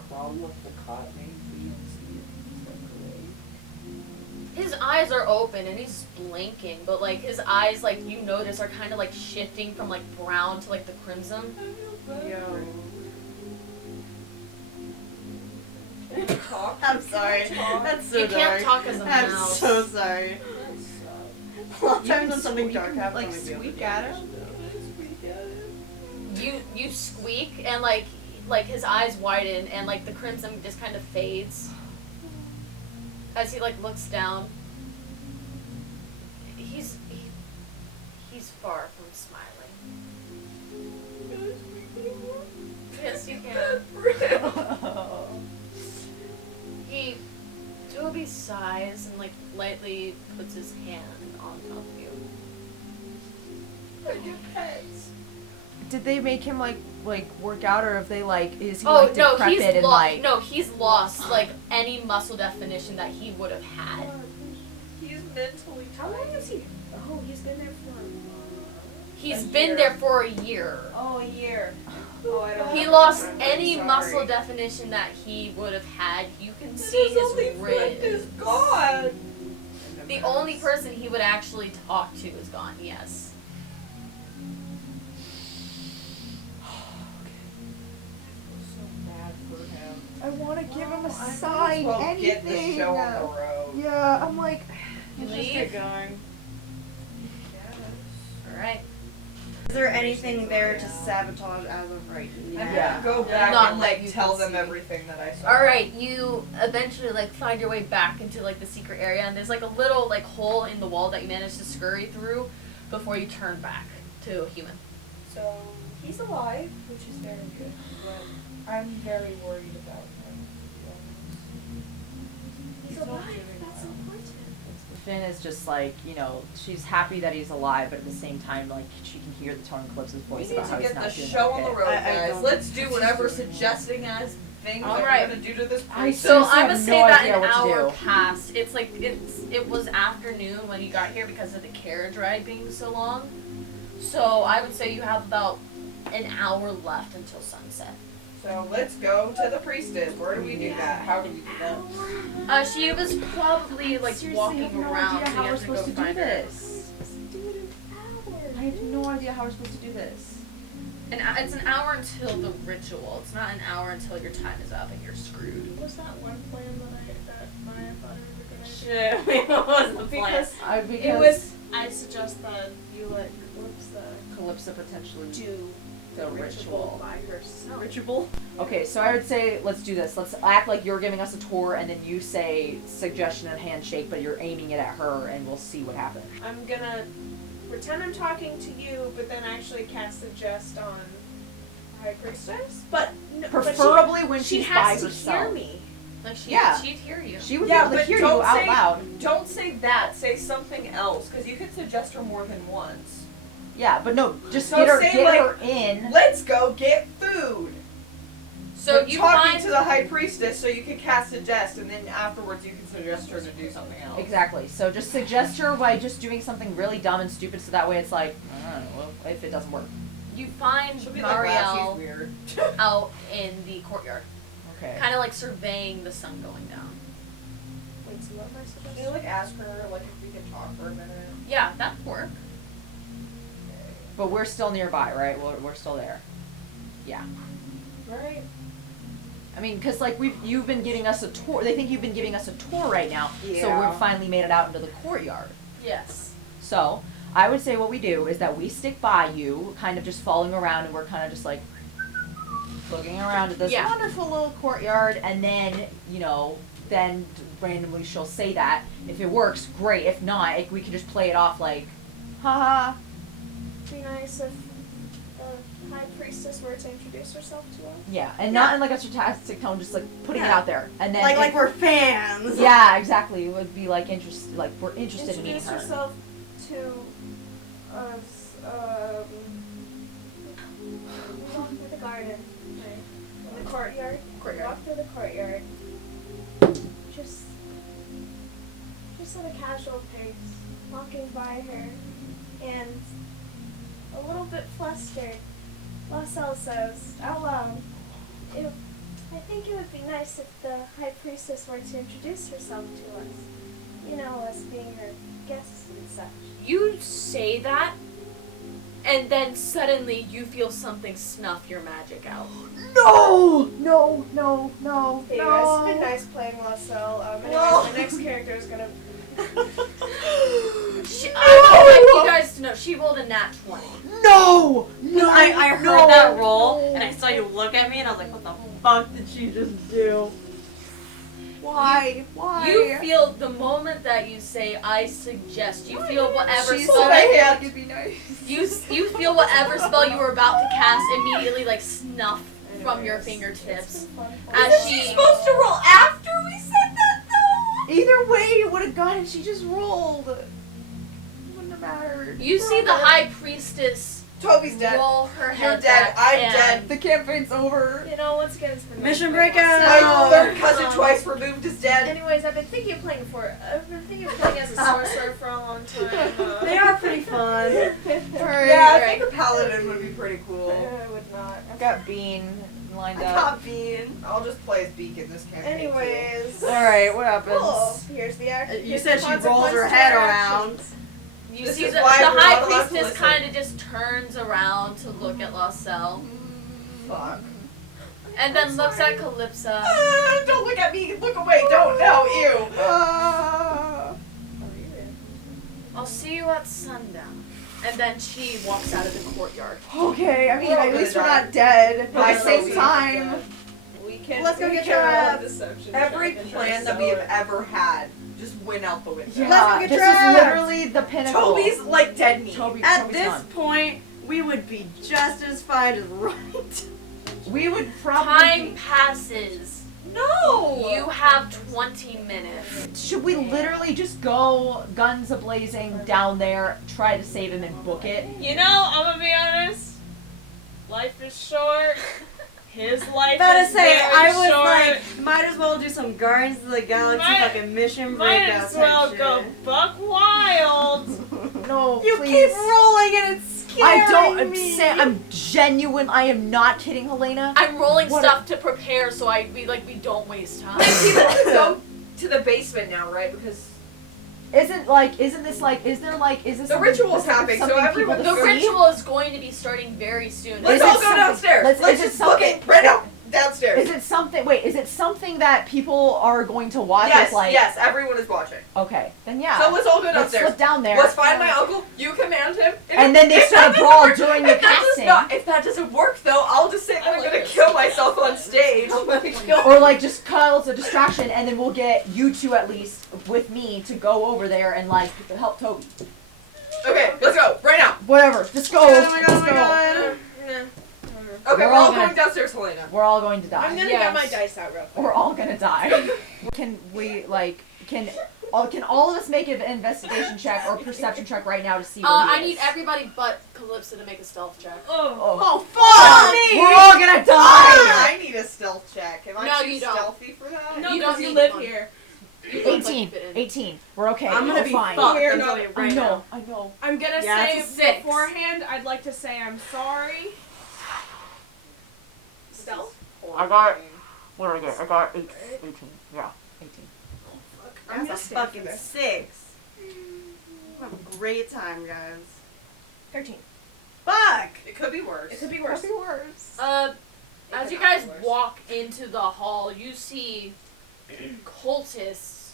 Crawl up the cot maybe and see if he's His eyes are open and he's blinking, but like his eyes, like you notice, are kind of like shifting from like brown to like the crimson. Yo. Can you talk? I'm sorry. That's so You dark. can't talk as a I'm mouse. so sorry. A lot of times when something dark happens, like I'm gonna be able to squeak do at it. him. You squeak and like his eyes widen and like the crimson just kind of fades as he like looks down. He's far from smiling. Yes, you can. Tobi sighs and like lightly puts his hand on top of you. I get pets. Did they make him like work out, or if they like is he Oh like no, decrepit he's and like? no, he's lost like any muscle definition that he would have had. He's mentally How long tired. has he? Oh, he's been there for. He's A been year. there for a year. Oh, a year. Oh, I don't. He have lost time. any Sorry. muscle definition that he would have had. You can And see his only his friend is ribs. gone. The only person he would actually talk to is gone. Yes. So bad for him. I want to give him a I sign, might as well anything. get the show on the road. Yeah, I'm like. You Let's just leave. get going. All right. Is there anything there to sabotage as of right now? I'm Yeah. gonna go back Not and that like you tell can them see. everything that I saw. All right. You eventually like find your way back into like the secret area, and there's like a little like hole in the wall that you manage to scurry through before you turn back to a human. So he's alive, which is very good, but I'm very worried about him. He's alive. That's important. Finn is just like, you know, she's happy that he's alive, but at the same time, like, she can hear the tone in Calypsa's We voice need about to how he's get not the doing show okay. on the road, I guys. don't- Let's do whatever suggesting as things that Alright. we're gonna do to this I person. So seriously I'm have gonna say no that idea an what to hour do. passed. It's like it was afternoon when you got here because of the carriage ride being so long. So I would say you have about an hour left until sunset. So let's go to the priestess. Where do we do that? How do we do that? She was probably like Seriously, walking I have no around. idea So how you we're have to go supposed to do find her. this. Do it in hours. I have no idea how we're supposed to do this. It's an hour until the ritual. It's not an hour until your time is up and you're screwed. Was that one plan that Maya thought it was a good idea? Shit, what was the plan? Because it was. I suggest that you let Calypsa potentially do the ritual. by herself. Ritual? Okay, so I would say let's do this. Let's act like you're giving us a tour, and then you say suggestion and handshake, but you're aiming it at her, and we'll see what happens. I'm gonna pretend I'm talking to you, but then actually cast suggest on High Priestess. But no, Preferably when she she's by has to herself. hear me. Like she'd Yeah. hear you. She would Yeah, be able to but hear you don't out say- loud. Don't say that. Say something else, because you can suggest her more than once. Yeah, but no, just So get her, say, get like, her in. Let's go get food. So You're you talking find to the high priestess, so you can cast suggest, and then afterwards you can suggest her to do something else. Exactly. So just suggest her by just doing something really dumb and stupid, so that way it's like, I don't know, well, if it doesn't work. you find She'll be like, wow, Marielle she's weird. out in the courtyard, Okay. kind of like surveying the sun going down. Wait, so what am I Can supposed you to like ask her like if we can talk for a minute? Yeah, that'd work. But we're still nearby, right? We're still there. Yeah. Right. I mean, because like you've been giving us a tour. They think you've been giving us a tour right now. So Yeah. we've finally made it out into the courtyard. Yes. So I would say what we do is that we stick by you, kind of just following around, and we're kind of just like looking around at this Yeah. wonderful little courtyard, and then then randomly she'll say that. If it works, great. If not, we can just play it off like, haha. Be nice if the High Priestess were to introduce herself to us. Yeah, and not in like a sarcastic tone, just like putting it Yeah. out there, and then Like if- we're fans. yeah, exactly. It would be like like we're interested in meeting Introduce her. herself to us. Walk through the garden. In the courtyard. Walk through the courtyard. Just at a casual pace, walking by her, and a little bit flustered. Laussel says out loud, I think it would be nice if the High Priestess were to introduce herself to us. You know, us being her guests and such. You say that, and then suddenly you feel something snuff your magic out. No. Hey guys, it's been nice playing Laussel. Anyways, the next character is gonna. I would like you guys to know she rolled a nat 20. No. I heard that roll, and I saw you look at me, and I was like, what the fuck did she just do? Why? Why? You feel the moment that you say "I suggest," you feel whatever She spell said that yeah, it'd be nice. you feel whatever spell you were about to cast immediately like snuff from your Anyways, fingertips As as she's she. supposed to roll after we said that though. Either way, you would have gotten. She just rolled. It wouldn't have mattered. You see the high priestess Toby's dead. roll her head You're dead. back I'm and dead. The campaign's over. You know, once again, it's been Mission nice playing breakout! Laussel. My third cousin Um, twice removed is dead. Anyways, I've been thinking of playing as a sorcerer for a long time. They are pretty fun. Alright. Yeah, I think a paladin would be pretty cool. I would not. I've got Bean lined I up. got Bean. I'll just play as Beacon this campaign. Anyways. Alright, what happens? Cool. Here's the act. You here's said the she rolled her consequence to head our around. actions. you This see is the why we're high not allowed to priestess listen. kind of just turns around to look at Laussel Fuck. and then looks at Calypsa. Don't look at me. Look away. Don't. No. Ew. I'll see you at sundown. And then she walks out of the courtyard. Okay, I mean, We're all at least we're gonna die. not dead, but Bye, at the same Toby. time. We can. Let's go we get can your, roll a deception Every check and plan try that to we sell have it. ever had just went out the window. Yeah, Let's go get this trapped. is literally the pinnacle. Toby's like dead meat. Toby's At this done. point, we would be just as fine as right. We would probably. Time passes. No. You have 20 minutes. Should we literally just go guns a blazing down there, try to save him and book it? You know, I'm gonna be honest. Life is short. His life About to is say, very I was short. like, might as well do some Guardians of the Galaxy Might- fucking mission Might breakout as well type go shit. buck wild. No, You please. keep rolling and it's scaring I don't. I'm me. saying. I'm genuine. I am not kidding, Helena. I'm rolling What stuff to prepare so we don't waste time. People can go to the basement now, right? Because Isn't this like? Is there like? Is this The something- ritual's is there happening, so something everyone- people The to see? ritual is going to be starting very soon. let's Is all it go something- downstairs. let's- Let's is it just book it something- right now. Downstairs. Is it something? Wait, is it something that people are going to watch? Yes. As like, Yes. Everyone is watching. Okay, then yeah. So let's all go Let's downstairs. slip down there. Let's find my uncle. You command him. And then they if start that a brawl doesn't work- during the if that does casting. not- If that doesn't work, though, I'll just say that I'm gonna kill myself on stage. Or like just cut as a distraction, and then we'll get you two at least with me to go over there and like help Toby. Okay, let's go right now. Whatever, just go. Oh my god, oh Just my go. god. Okay, We're we're all all gonna- going downstairs, Helena. We're all going to die. I'm gonna Yes. get my dice out real quick. We're all gonna die. Can we like can all of us make an investigation check or perception check right now to see where he I is? need everybody but Calypsa to make a stealth check. Oh, fuck me! we're all gonna die. I need a stealth check. Am I No, too you don't. stealthy for that? No, You because don't you need live one. here. You look like you 18. fit in. 18. We're okay. I'm gonna We're be fine. fucked. We're I'm not- telling you I right know. now. I know. I'm gonna Yeah, say it's a 6. beforehand, I'd like to say I'm sorry. Stealth? I got. What did I get? I got 18. Yeah, 18. I'm That's just a fucking fucking 6. Have a great time, guys. 13. Fuck! It could be worse. It could be worse. worse. As you guys walk into the hall, you see cultists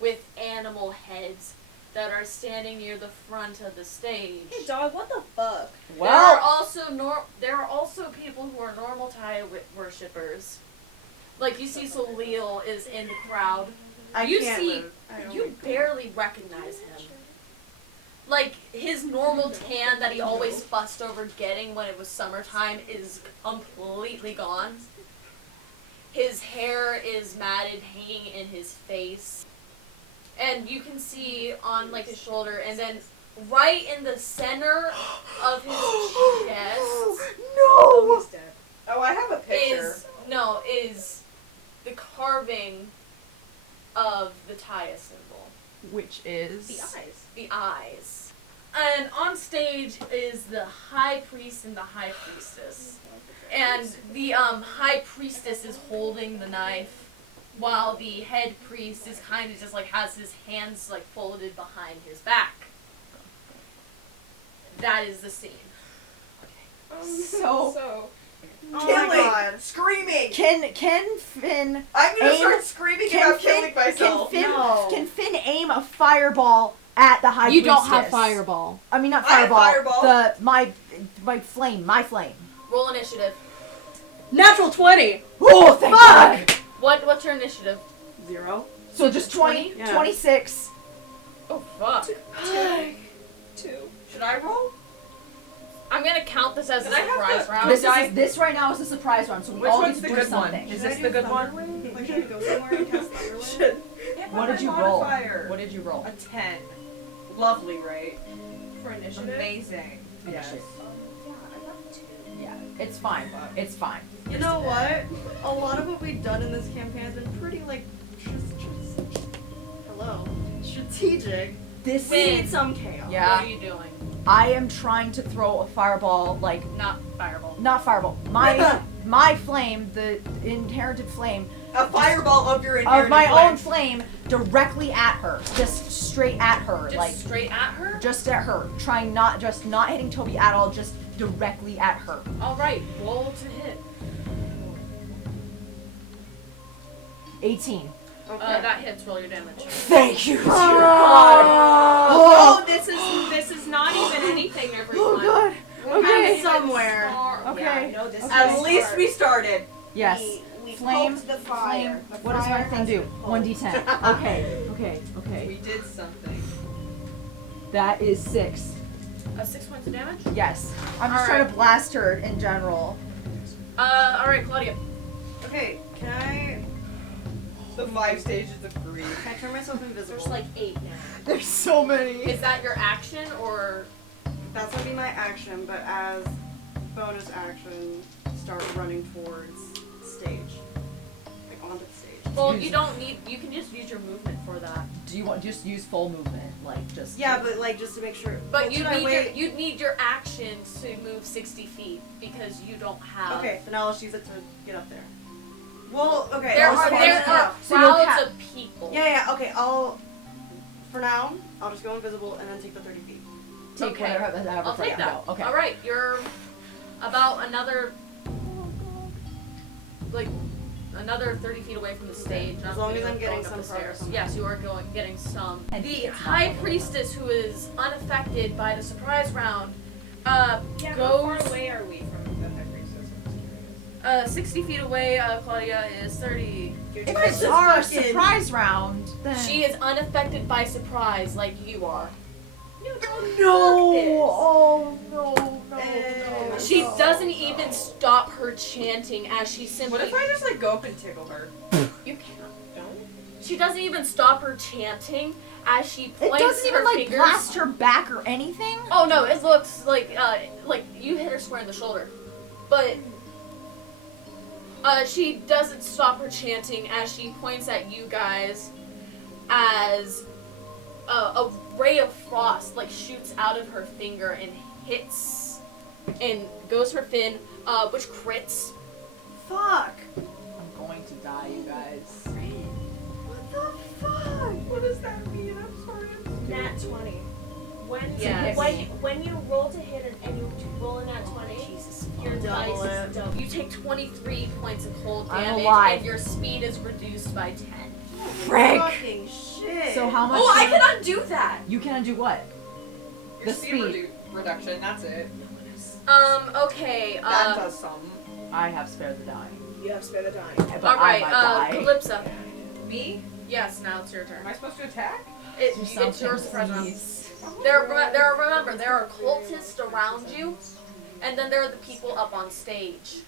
with animal heads that are standing near the front of the stage. Hey, dog, what the fuck? There are also people who are normal Thai worshippers. Like you see, Salil is in the crowd. I You can't see- move. You barely recognize him. Like his normal tan that he always fussed over getting when it was summertime is completely gone. His hair is matted, hanging in his face. And you can see on like his shoulder, and then right in the center of his chest No! He's dead. Oh, I have a picture. is the carving of the Taya symbol. Which is The eyes. The eyes. And on stage is the high priest and the high priestess. And the high priestess is holding the knife, while the head priest is kind of just like has his hands like folded behind his back. That is the scene. So- So. Oh Killing, my god. screaming. Can Finn I'm gonna aim- start screaming can about Finn killing myself. can Finn aim a fireball at the high You priestess? don't have fireball. I mean not I have fireball. fireball. My flame. Roll initiative. Natural 20! Oh, thank Fuck! God. What's your initiative? 0. So just 20, Yeah. 26. Oh fuck. 2. Should I roll? I'm gonna count this as a Can I have surprise the- round. This right now is the surprise round, so we Which all one's get to the do good one? something. Is Should I this do the good one? Thunderwave? Like, should I go somewhere and cast Thunderwave? Yeah, What but did you my roll? modifier. What did you roll? A 10. Lovely, right? For initiative? Amazing. Yes. Initiative. Yeah, I got 2. Yeah, it's fine. It's fine. You know what? A lot of what we've done in this campaign has been pretty, like, strategic. This We need some chaos. Yeah. What are you doing? I am trying to throw a fireball, like, Not fireball. not fireball. My flame, the inherited flame, A fireball of your of inherited my flame. own flame, directly at her, just straight at her, Just like straight at her? just at her, trying not hitting Toby at all, just directly at her. Alright, roll to hit. 18. Okay. That hits, roll your damage. Thank you. Oh, this is not even anything, everyone. Oh god. We're Okay. somewhere. Okay. Yeah, no, this Okay. is At least we started. Yes. We Flame. poked the fire. The What does fire my thing has do? been poked. 1d10. Okay. We did something. That is 6. 6 points of damage? Yes. I'm just trying to blast her in general. Alright, Claudia. Okay, can I The 5 stages of grief. can I turn myself invisible? There's like 8 now. There's so many. Is that your action or That's gonna be my action, but as bonus action, start running towards stage. Like onto the stage. well you don't need you can just use your movement for that. Do you want just use full movement, like just? Yeah, but like just to make sure. But should I wait? you'd need your action to move 60 feet because you don't have Okay, then I'll just use it to get up there. Well, okay. There I'll are just- there are So you'll crowds ha- of people. Yeah, okay, for now, I'll just go invisible and then take the 30 feet. Take Okay. whatever I'll for take you. that. Go. Okay. Alright, you're about another 30 feet away from the stage. As long as You're I'm getting going up some the stairs. progress. Yes, you are getting some. And The it's not High one of Priestess, who is unaffected by the surprise round, Yeah, how far goes away are we from the High Priestess? I'm just curious. 60 feet away. Claudia is 30. If it's our surprise round, then She is unaffected by surprise, like you are. Oh no. She doesn't even stop her chanting as she simply. What if I just like go up and tickle her? You can't. She doesn't even stop her chanting as she It points doesn't her even like fingers. blast her back or anything. Oh no, it looks like you hit her square in the shoulder, but she doesn't stop her chanting as she points at you guys as a ray of frost like shoots out of her finger and hits and goes for Finn, which crits. Fuck! I'm going to die, you guys. What the fuck? What does that mean? I'm sorry. Nat 20. Yes. When you roll to hit and you roll a nat 20, Jesus. your Double dice it. is double. You take 23 points of cold I'm damage alive. and your speed is reduced by 10. Frick. Fucking shit. So how much? Oh, I can undo that. You can undo what? Your The speed speed. reduction, that's it. Okay, That does something. I have spare the dying. You have spare the dying. But alright, I might die. Calypsa. Me? Yes, now it's your turn. Am I supposed to attack? Do It's something, your surprise round. please. Remember, there are cultists around you, and then there are the people up on stage.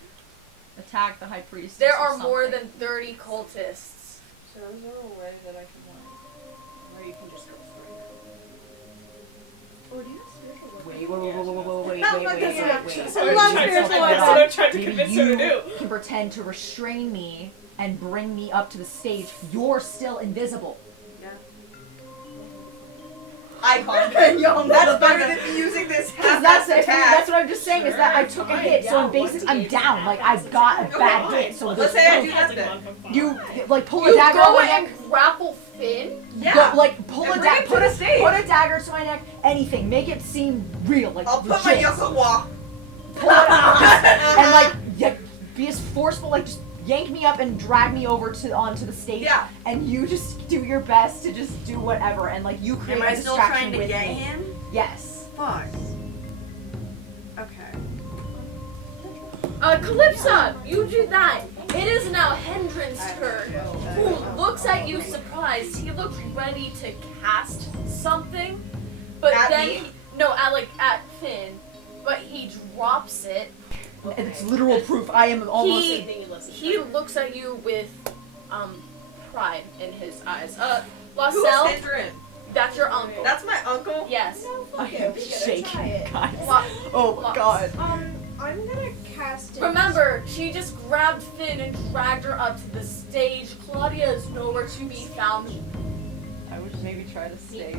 Attack the high priest. There are more than 30 cultists. So is there a way that I can like, or you can just go through? Or do you have spiritual weapons? Wait. That fucking That's I what love I'm trying spiritual to- weapons. that's what I'm trying to Maybe convince her to you do. can pretend to restrain me and bring me up to the stage. You're still invisible. Yeah. Icon. Yo, That's better than me using this half That's attack. what I'm just saying is that I took a hit, so I'm basically I'm down. Like I've got a bad hit. So Let's say I do that then. you like pull a You dagger on go my neck. and grapple Finn? Yeah. Go, like pull And a bring dagger, him to the stage. put a dagger to my neck. Anything, make it seem real, like I'll put my legit. Yokowa. Pull it out and like be as forceful, like just yank me up and drag me over onto the stage. Yeah. And you just do your best to just do whatever, and like you create Am I a still distraction trying to with get me. him? Yes. Fuck. Okay. Calypsa, you do that. It is now Hendren's turn, who looks at you surprised. He looks ready to cast something, but At then me? no, at Finn, but he drops it. And it's literal proof. I am almost. He looks at you with pride in his eyes. Who's Laussel, Hendren? that's your uncle. That's my uncle? Yes. I am shaking, guys. Lo- Oh my god. I'm gonna cast it. Remember, she just grabbed Finn and dragged her up to the stage. Claudia is nowhere to be found. I would maybe try to stay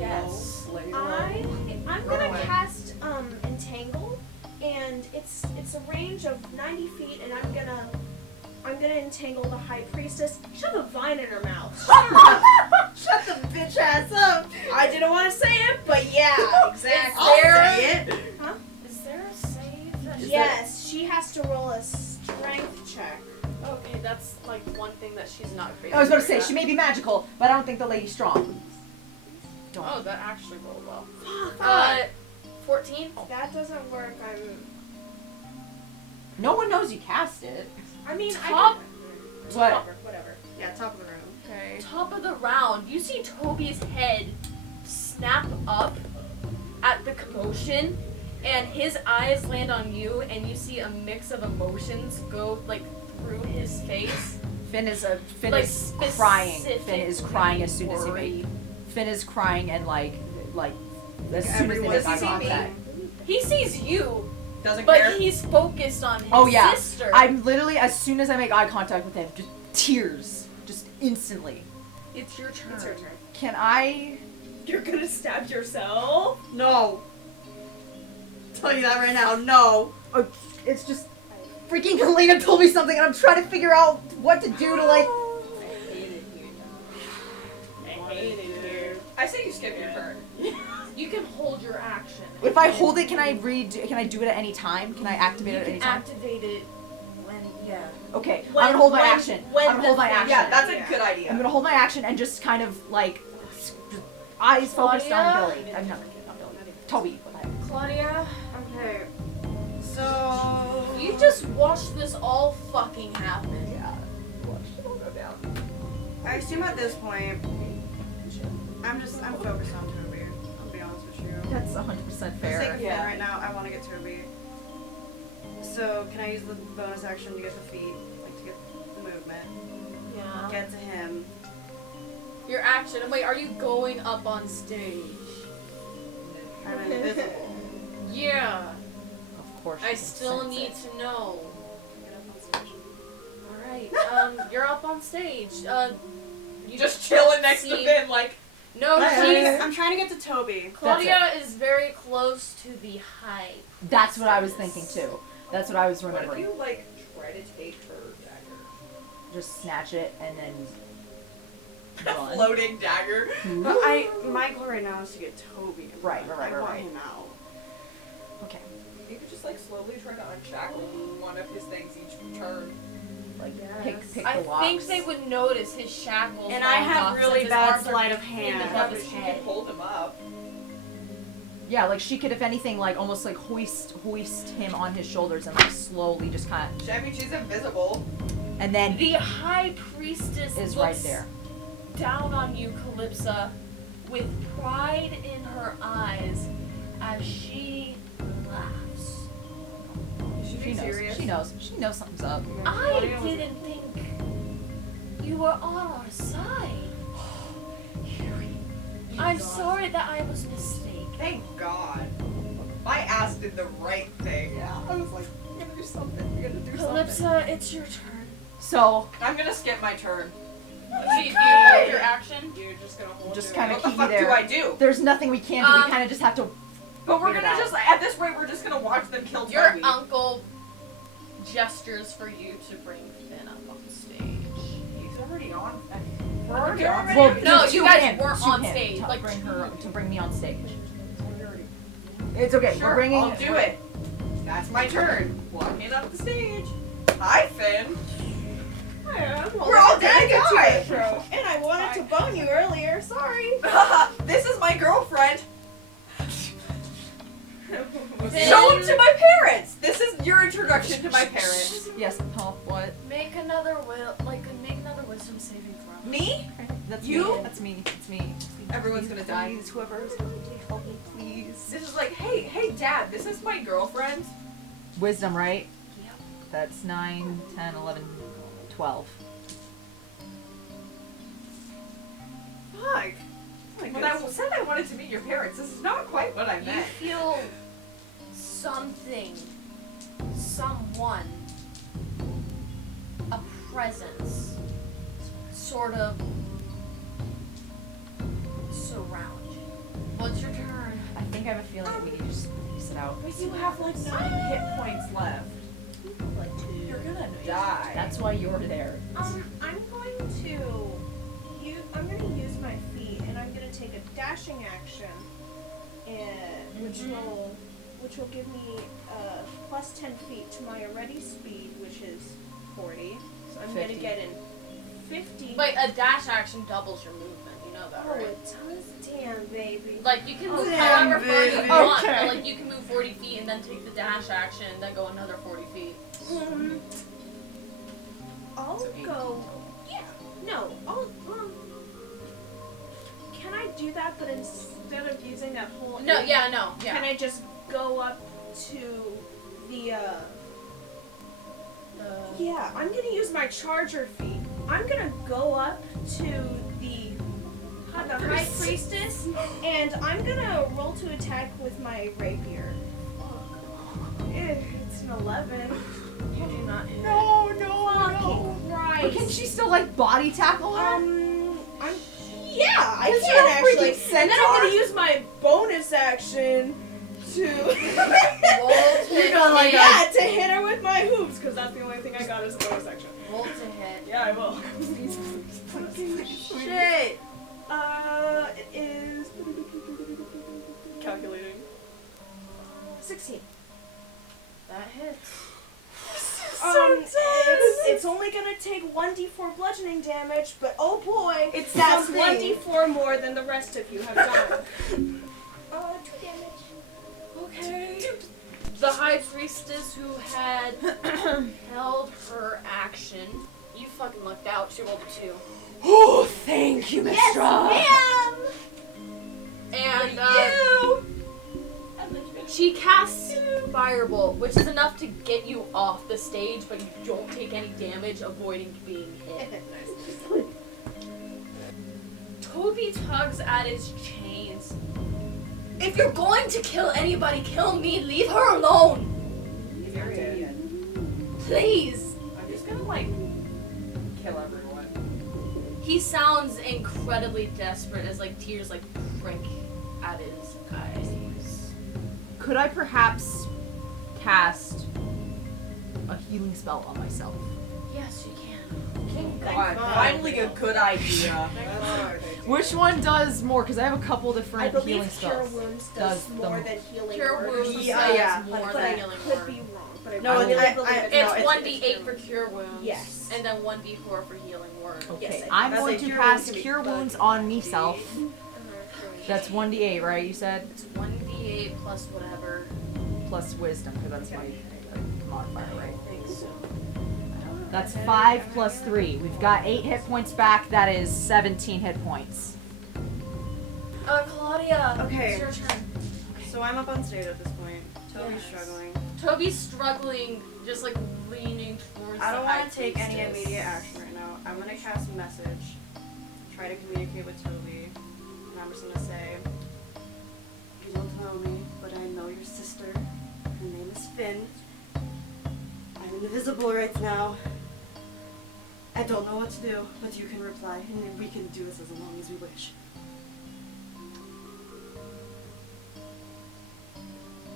Yes. I'm gonna cast entangle, and it's a range of 90 feet, and I'm gonna entangle the high priestess. Shove a vine in her mouth. Shut the bitch ass up. I didn't want to say it, but yeah, exactly. I'll say it. Is there a save? Yes, she has to roll a strength check. Okay, that's like one thing that she's not crazy. I was about to for. say she may be magical, but I don't think the lady's strong. Oh, that actually rolled well. Fuck. 14. That doesn't work. No one knows you cast it. I mean, Top. What? whatever. Yeah, top of the room. Okay. Top of the round, you see Toby's head snap up at the commotion, and his eyes land on you, and you see a mix of emotions go like through his face. Finn is Like, crying. Finn is specifically crying as soon as he worried. Finn is crying and like as soon as they make eye contact. He sees you, Doesn't but care. he's focused on his Oh yeah. sister. I'm literally as soon as I make eye contact with him, just tears, just instantly. It's your turn. It's your turn. Can I? You're gonna stab yourself? No. Tell you that right now. No. Oh, it's just freaking Helena told me something, and I'm trying to figure out what to do to like. I say you skip your turn. You can hold your action. If I hold it, can I Can I do it at any time? Can I activate You it at any can time? activate it when, yeah. Okay, When- I'm gonna hold my when- action. when I'm gonna hold the my thing- action. Yeah, that's a Yeah. good idea. I'm gonna hold my action and just kind of like just eyes focused on Claudia? Billy. I'm not Billy. Toby. What the heck? Claudia, Okay. So. you just watched this all fucking happen. Yeah. I assume at this point, I'm focused on Tobi. I'll be honest with you. That's 100% For the sake fair. of Finn right now, I want to get Tobi. So can I use the bonus action to get the feet, like to get the movement, Yeah. get to him? Your action. Wait, are you going up on stage? I'm invisible. Yeah. Of course. I you can still sense need it. to know. Get up on stage. Alright, you're up on stage. You Just chilling next to see- Finn, like. No, I'm trying to get to Tobi. Claudia is very close to the high. That's what I was thinking too. That's what I was What if remembering. you, like, try to take her dagger? Just snatch it and then run. Floating dagger. But my goal right now is to get Tobi. Right. I want him out. Okay. You could just, like, slowly try to unshackle one of his things each turn. Like Yes. pick I the locks. think they would notice his shackles. And I falling have off really since his bad arms are sleight of pinned hand. above But his she head. could hold him up. Yeah, like she could, if anything, like almost like hoist him on his shoulders and like slowly just kind of, I mean, she's invisible. and then The high priestess is looks right there. down on you, Calypsa, with pride in her eyes as she laughs. She knows. She knows. She knows something's up. I didn't think you were on our side. I'm sorry that I was mistaken. Thank God. My ass did the right thing. Yeah, I was like, we're gonna do something. We're gonna do something. Calypsa, it's your turn. So I'm gonna skip my turn. You hold your action. You're just gonna hold Just it. kinda What the keep you fuck there. do I do? there's nothing we can do. We kind of just have to. But we're Figure it gonna out. just, at this rate, we're just gonna watch them kill Your Toby. uncle gestures for you to bring Finn up on stage. He's already on. We're already on. Well, No, to you guys him, weren't to on him, stage, To like, bring to her you. to bring me on stage. It's okay. Sure, We're bringing. I'll do it. That's my turn. Walking up the stage. Hi, Finn. We're all dead guys. And I wanted to bone you earlier. Sorry. This is my girlfriend. Show them to my parents! This is your introduction to my parents. Yes, huh? What? Make another wisdom saving throw. Me? That's You? me. That's me. It's me. Everyone's gonna die. Please, whoever is going to help me, please. This is like, hey, Dad, this is my girlfriend. Wisdom, right? Yep. That's 9, 10, 11, 12. Fuck. When I said I wanted to meet your parents, this is not quite what I You meant. feel something, someone, a presence, sort of surround you. What's your turn? I think I have a feeling that we need to just piece it out. But you have like 9 hit points left. You're gonna die. That's why you're there. I'm going to use my feet, and I'm going to take a dashing action, and which will give me plus 10 feet to my already speed, which is 40. So I'm going to 50. get in 50. Wait, a dash action doubles your movement. You know that, Oh, right? it does? Damn, baby. Like you can move Damn, however far you baby. want, Okay. but like you can move 40 feet and then take the dash action and then go another 40 feet. I'll go. Yeah. No. Can I do that? But instead of using that whole. No, area, yeah, no, yeah. Can I just go up to the? Yeah, I'm gonna use my charger feet. I'm gonna go up to the high priestess, and I'm gonna roll to attack with my rapier. It's an 11. You do not hit. No. Fucking Christ. But can she still like body tackle her? I Because can you're a actually. freaking And then I'm centaur. gonna use my bonus action to. Roll to You got like hit. To hit her with my hoops, because that's the only thing I got as a bonus action. Roll to hit. Yeah, I will. Shit. It is. Calculating. 16. That hits. It's only gonna take 1d4 bludgeoning damage, but oh boy, It's that that's thing. 1d4 more than the rest of you have done. 2 damage. Okay. The high priestess who had held her action, you fucking lucked out. She rolled a 2. Oh, thank you, Miss Strong. And she casts Firebolt, which is enough to get you off the stage, but you don't take any damage, avoiding being hit. Tobi tugs at his chains. If you're going to kill anybody, kill me. Leave her alone. Please. I'm just gonna like kill everyone. He sounds incredibly desperate as like tears like prick at his eyes. Could I perhaps cast a healing spell on myself? Yes, you can. God, finally a good idea. Which one does more? Because I have a couple I different believe healing Cure spells. Wounds Does does more the- than Healing Cure Word. Wounds Yeah, does more but than I Healing could Word. be wrong. But I No, really I- believe I- it's It's No, 1d8 for Cure Wounds. Yes. And then 1d4 for Healing Word. Okay, Yes, I'm that's going like to Cure cast Wounds can be Cure bug Wounds on D8. myself. That's 1d8, right? You said? It's 1d8 plus whatever. Plus Wisdom, because that's my modifier, right? I think so. That's 5 plus 3. We've got 8 hit points back. That is 17 hit points. Claudia. Okay. It's your turn. So I'm up on stage at this point. Toby's Yes. struggling. Toby's struggling, just like leaning towards I don't the high want to take any priestess. immediate action right now. I'm gonna cast message, try to communicate with Toby, and I'm just gonna say, "You don't know me, but I know your sister. Her name is Finn. I'm invisible right now. I don't know what to do, but you can reply, and we can do this as long as we wish."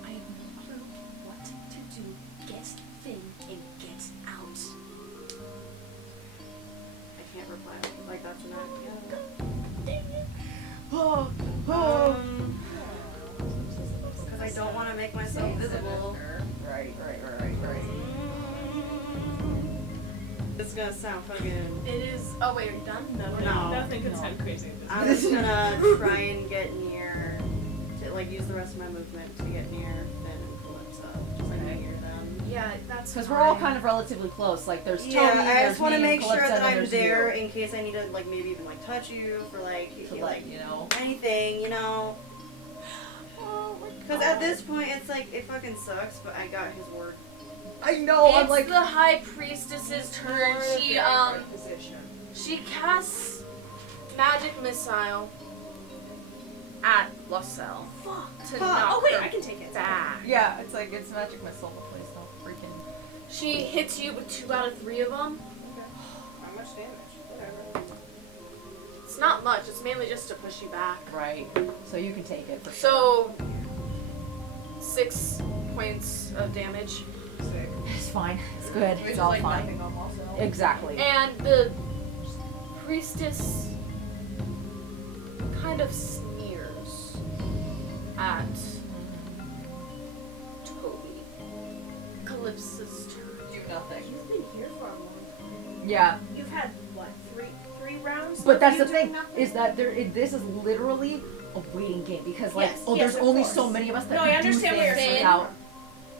I know what to do. Get Finn and get out. I can't reply. Like that's an idea. Because I don't want to make myself visible. Right. This is gonna sound fucking. It is. Oh wait, are you done? No. Nothing could sound crazy at this I'm just gonna try and get near, to like use the rest of my movement to get near Finn and Yeah, that's Because we're all kind of relatively close. Like, there's Toby, Yeah, I there's just want to me, make and sure Calypsa, that and I'm there's there you. in case I need to, like, maybe even, like, touch you for, like, To, like, you know. anything, you know? Because at this point, it's like, it fucking sucks, but I got his word. I know, I'm It's like... the High Priestess's turn. Position. She casts magic missile at Laussel. Fuck. To knock Oh wait, her I can take it. back. Yeah, it's like it's magic missile. The place no freaking. She hits you with 2 out of 3 of them. How much damage? Whatever. It's not much. It's mainly just to push you back. Right. So you can take it for sure. So 6 points of damage. Sick. It's fine. It's good. Which It's is all like fine. nothing on Laussel. Exactly. And the priestess kind of sneers at Toby. Calypsa's turn. Do nothing. You've been here for a long time. Yeah. You've had what, three rounds? But of that's you the doing thing, nothing? is that this is literally a waiting game because like, Yes, oh, yes, there's of only course. so many of us that No, can I understand do what you're things saying. without.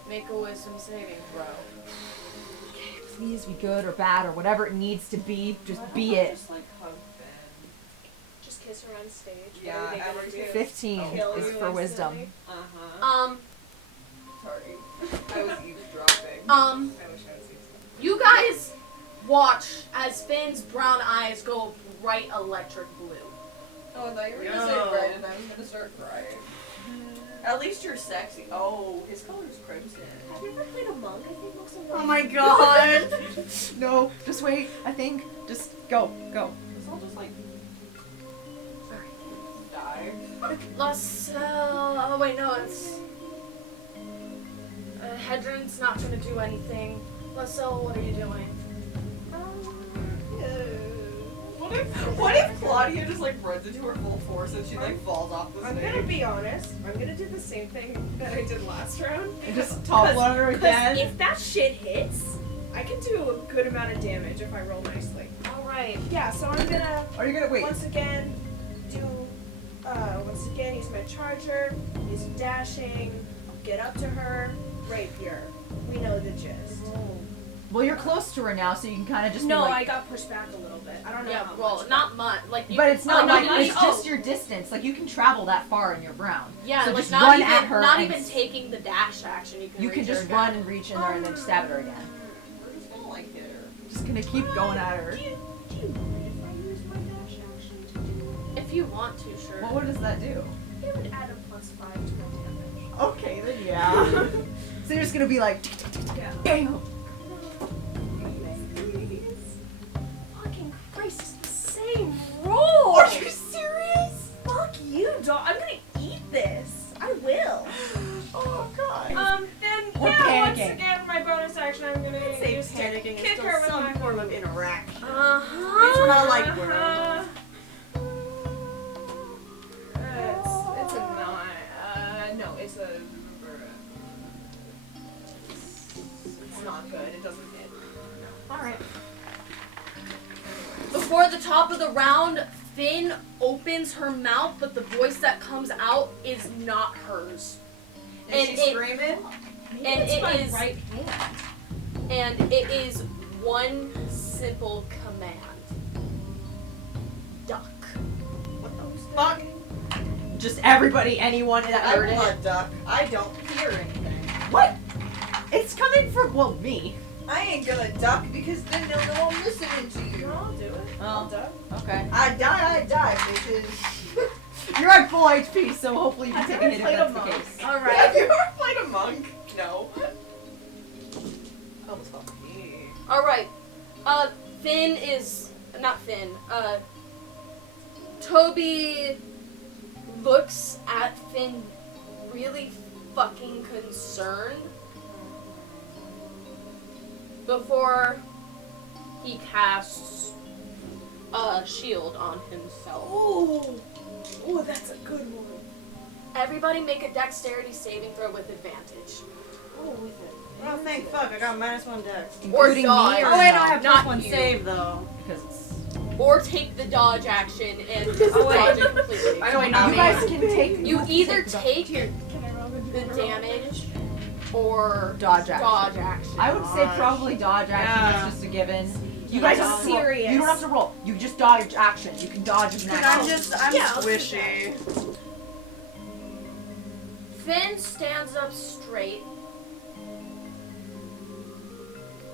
Make a wisdom saving throw. Please be good or bad or whatever it needs to be. Just Why don't be I it. Just like hug Ben. Just kiss her on stage. Yeah, what are they gonna every do? 15 Kill is you for wisdom. instantly? Uh-huh. Sorry. I was eavesdropping. I wish I was using You guys watch as Finn's brown eyes go bright electric blue. Oh, I thought you were gonna say red and I was gonna start crying. At least you're sexy. Oh, his color's crimson. Have you ever played a monk? I think looks Oh my god! No, just wait. I think. Just go. This all just like die. Laussel. Oh wait, no, it's. Hedron's not gonna do anything. Laussel, what are you doing? What if Claudia just like runs into her full force and she like falls off the I'm stage? gonna be honest. I'm gonna do the same thing that I did last round. And just topple her again. If that shit hits, I can do a good amount of damage if I roll nicely. Alright. Yeah, so I'm gonna Are you gonna wait? once again use my charger, use dashing, get up to her, rapier. We know the gist. Well, you're close to her now, so you can kind of just No, be I like. got pushed back a little bit. I don't know Yeah, how well, much. not much. Like, you But it's not no, like no, it's no, just your distance. Like you can travel that far in your round. Yeah, so like just not run even at her. not and even taking the dash action. You can. You can reach just her run again. and reach in there and then stab at her again. We're just gonna like hit her. Just gonna keep going at her. Do you mind if I use my dash action to do If you want to, sure. What does that do? it? It would add a +5 to my damage. Okay, then yeah. So you're just gonna be like, bam. Fucking Christ, it's the same roll! Are you serious? Fuck you, dog. I'm gonna eat this. I will. Oh god. Then We're once panicking. again, my bonus action, I'm gonna Say use to panicking is kick still her with some my form of interaction. It's Uh-huh. not like we're. It's a 9. No, it's a. It's not good. It doesn't hit. Alright. Before the top of the round, Finn opens her mouth, but the voice that comes out is not hers. Is she screaming? Maybe And it's it my is- right hand. And it is one simple command. Duck. What the fuck? Just everybody, anyone that I heard will it. not duck. I don't hear anything. What? It's coming from, well, me. I ain't gonna duck because then they'll know I'm listening to you. No, I'll do it. I'll duck. Okay. I die, bitches. You're at full HP, so hopefully you can I've take a never hit if played that's a the monk. case. Have Alright. you ever played a monk? No. Almost felt me. Alright. Finn is not Finn. Toby looks at Finn really fucking concerned before he casts a shield on himself. Oh, that's a good one. Everybody make a dexterity saving throw with advantage. Oh, with it. Oh, thank fuck, I got -1 dex. Or Including dodge. me or Oh wait, no, no? I have Not +1 you. save though. Because it's... Or take the dodge action and just Oh, wait. dodge it completely. I know, not You me. guys can take... You either take Can I roll the the damage or Dodge action. Dodge action. I would say probably dodge action. Yeah. That's just a given. You guys don't have to roll. Serious. You don't have to roll. You just dodge action. You can dodge as an I'm action. I'm Yeah, I'll do squishy. Finn stands up straight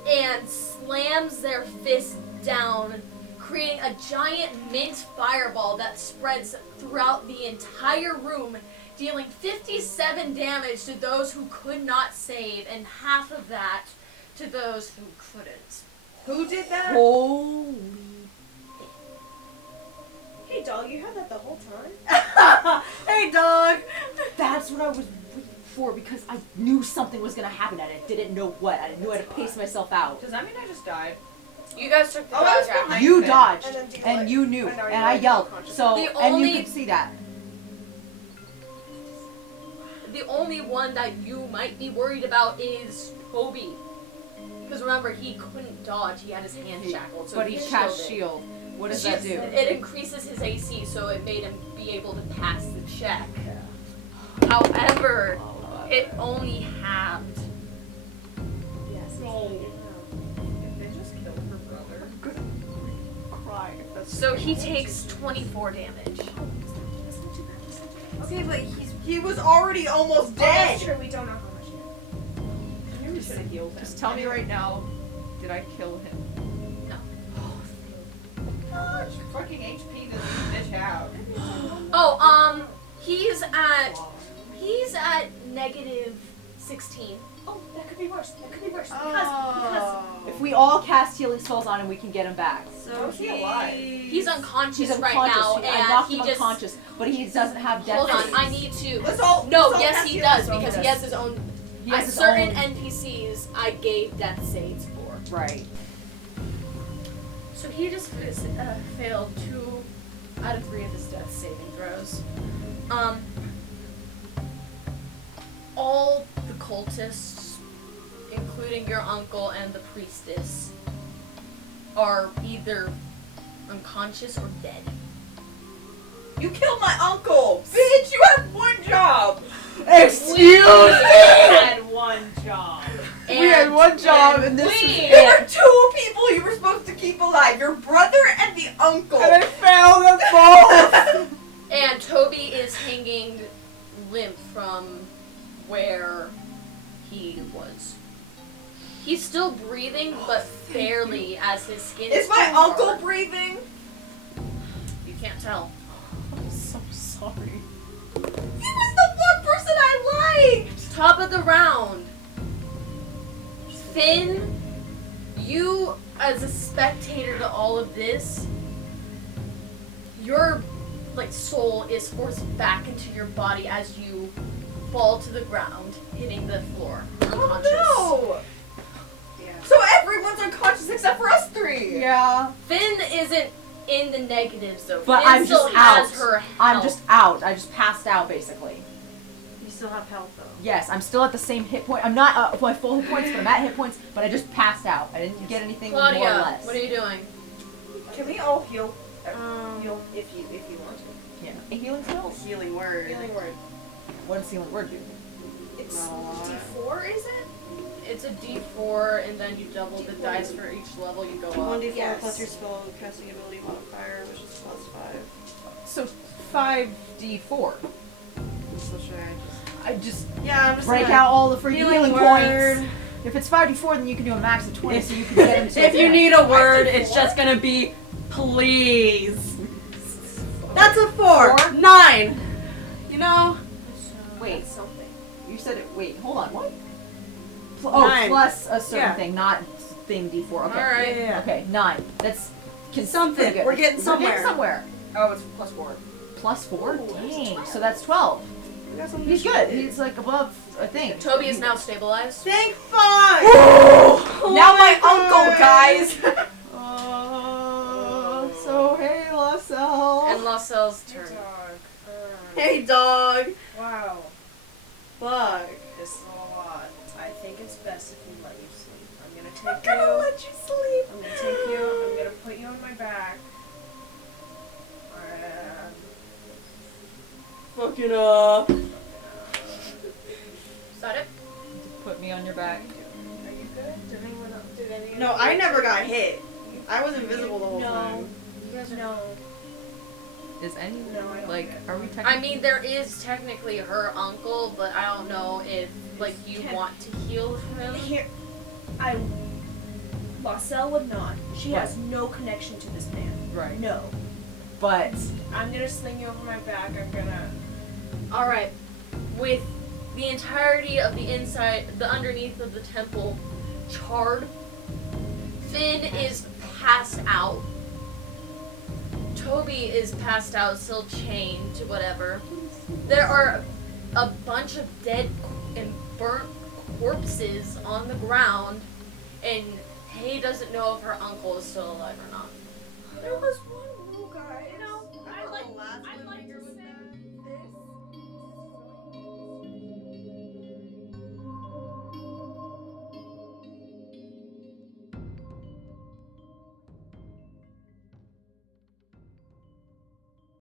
and slams their fist down, creating a giant mint fireball that spreads throughout the entire room, dealing 57 damage to those who could not save, and half of that to those who couldn't. Who did that? Holy. Hey, dog, you had that the whole time? Hey, dog. That's what I was waiting for because I knew something was gonna happen and I didn't know what. I knew how to pace myself out. Does that mean I just died? You guys took the Oh, I was dodge action. behind You Finn. dodged And then do and what? you knew I know, and you're I like yelled. unconscious. So The and you only- could see that. The only one that you might be worried about is Tobi. Because remember, he couldn't dodge. He had his hand shackled. So But he he's cast shielded. shield. What does that do? It increases his AC, so it made him be able to pass the check. However, it only halved. Yes. Did they just kill her brother? Cry. So he takes 24 damage. Okay, but He was already almost Oh, that's dead. true. We don't know how much yet. I knew we should have healed him. Just tell me right now, did I kill him? How much fucking HP does this bitch have? Oh, he's at negative 16. Oh, that could be worse. That could be worse. Oh. If we all cast healing spells on him, we can get him back. So How's he alive? He's unconscious, He's right unconscious. now, I and knocked he him just. unconscious, but he doesn't have death. Hold on, saves. I need to. Let's all. No, let's all yes, cast he healing does spells. because he has his own. He has At his certain own- NPCs, I gave death saves for. Right. So he just failed 2 out of 3 of his death saving throws. All the cultists, including your uncle and the priestess, are either unconscious or dead. You killed my uncle! Bitch, you had one job! Excuse had one job. We had one job, and this we- There were 2 people you were supposed to keep alive. Your brother and the uncle. and I failed them both. And Toby is hanging limp from where he was. He's still breathing, but barely, as his skin Is my too uncle hard. breathing? You can't tell. I'm so sorry. He was the one person I liked! Top of the round. Finn, you, as a spectator to all of this, your soul is forced back into your body as you fall to the ground, hitting the floor, unconscious. Oh no! Yeah. So everyone's unconscious except for us 3! Yeah. Finn isn't in the negatives though. But Finn I'm still just has out. her I'm health. just out. I just passed out, basically. You still have health though. Yes, I'm still at the same hit point. I'm not at my full hit points, but I'm at hit points. But I just passed out. I didn't get anything more or Claudia, less. what are you doing? Can we all heal? Heal if you want to. Yeah. Healing spells. healing word. Healing word. What does healing word do? It's Not a lot. D4, is it? It's a D4, and then you double the dice for each level you go up. 1d4 Yes. plus your spell casting ability modifier, which is +5. So 5d4. So should I just? I just Yeah, I'm just break gonna- out all the freaking healing word. points. If it's 5d4, then you can do a max of 20, so you can get into If you need a word, it's just gonna be please. That's a 4. 9. You know. Wait, That's something. you said it. Wait, hold on. What? 9. Plus a certain Yeah. thing, not thing d4. Okay. Alright. Yeah. Okay, 9. That's Something. pretty good. We're getting somewhere. somewhere. Oh, it's +4. Plus 4? Dang. So that's 12. We got some He's shit. good. He's like above a thing. Toby is now stabilized. Thank fuck! Now my uncle, guys! So hey, Laussel. And Laussel's turn. Dog. Hey, dog. Wow. Fuck. This is a lot. I think it's best if we let you sleep. I'm gonna I'm take gonna you. let you sleep. I'm gonna take you. I'm gonna put you on my back. Fucking Is that it? Put No, I never got hit. I was invisible the whole No. time. You guys are No. Is any No, I don't like get it. are we technically? I mean, there is technically her uncle, but I don't know if like you Can- want to heal him. Here, Laussel would not. She has no connection to this man. Right. No. But I'm gonna sling you over my back. I'm gonna. All right, with the entirety of the inside, the underneath of the temple, charred. Finn is passed out. Toby is passed out, still chained to whatever. There are a bunch of dead and burnt corpses on the ground, and Hay doesn't know if her uncle is still alive or not.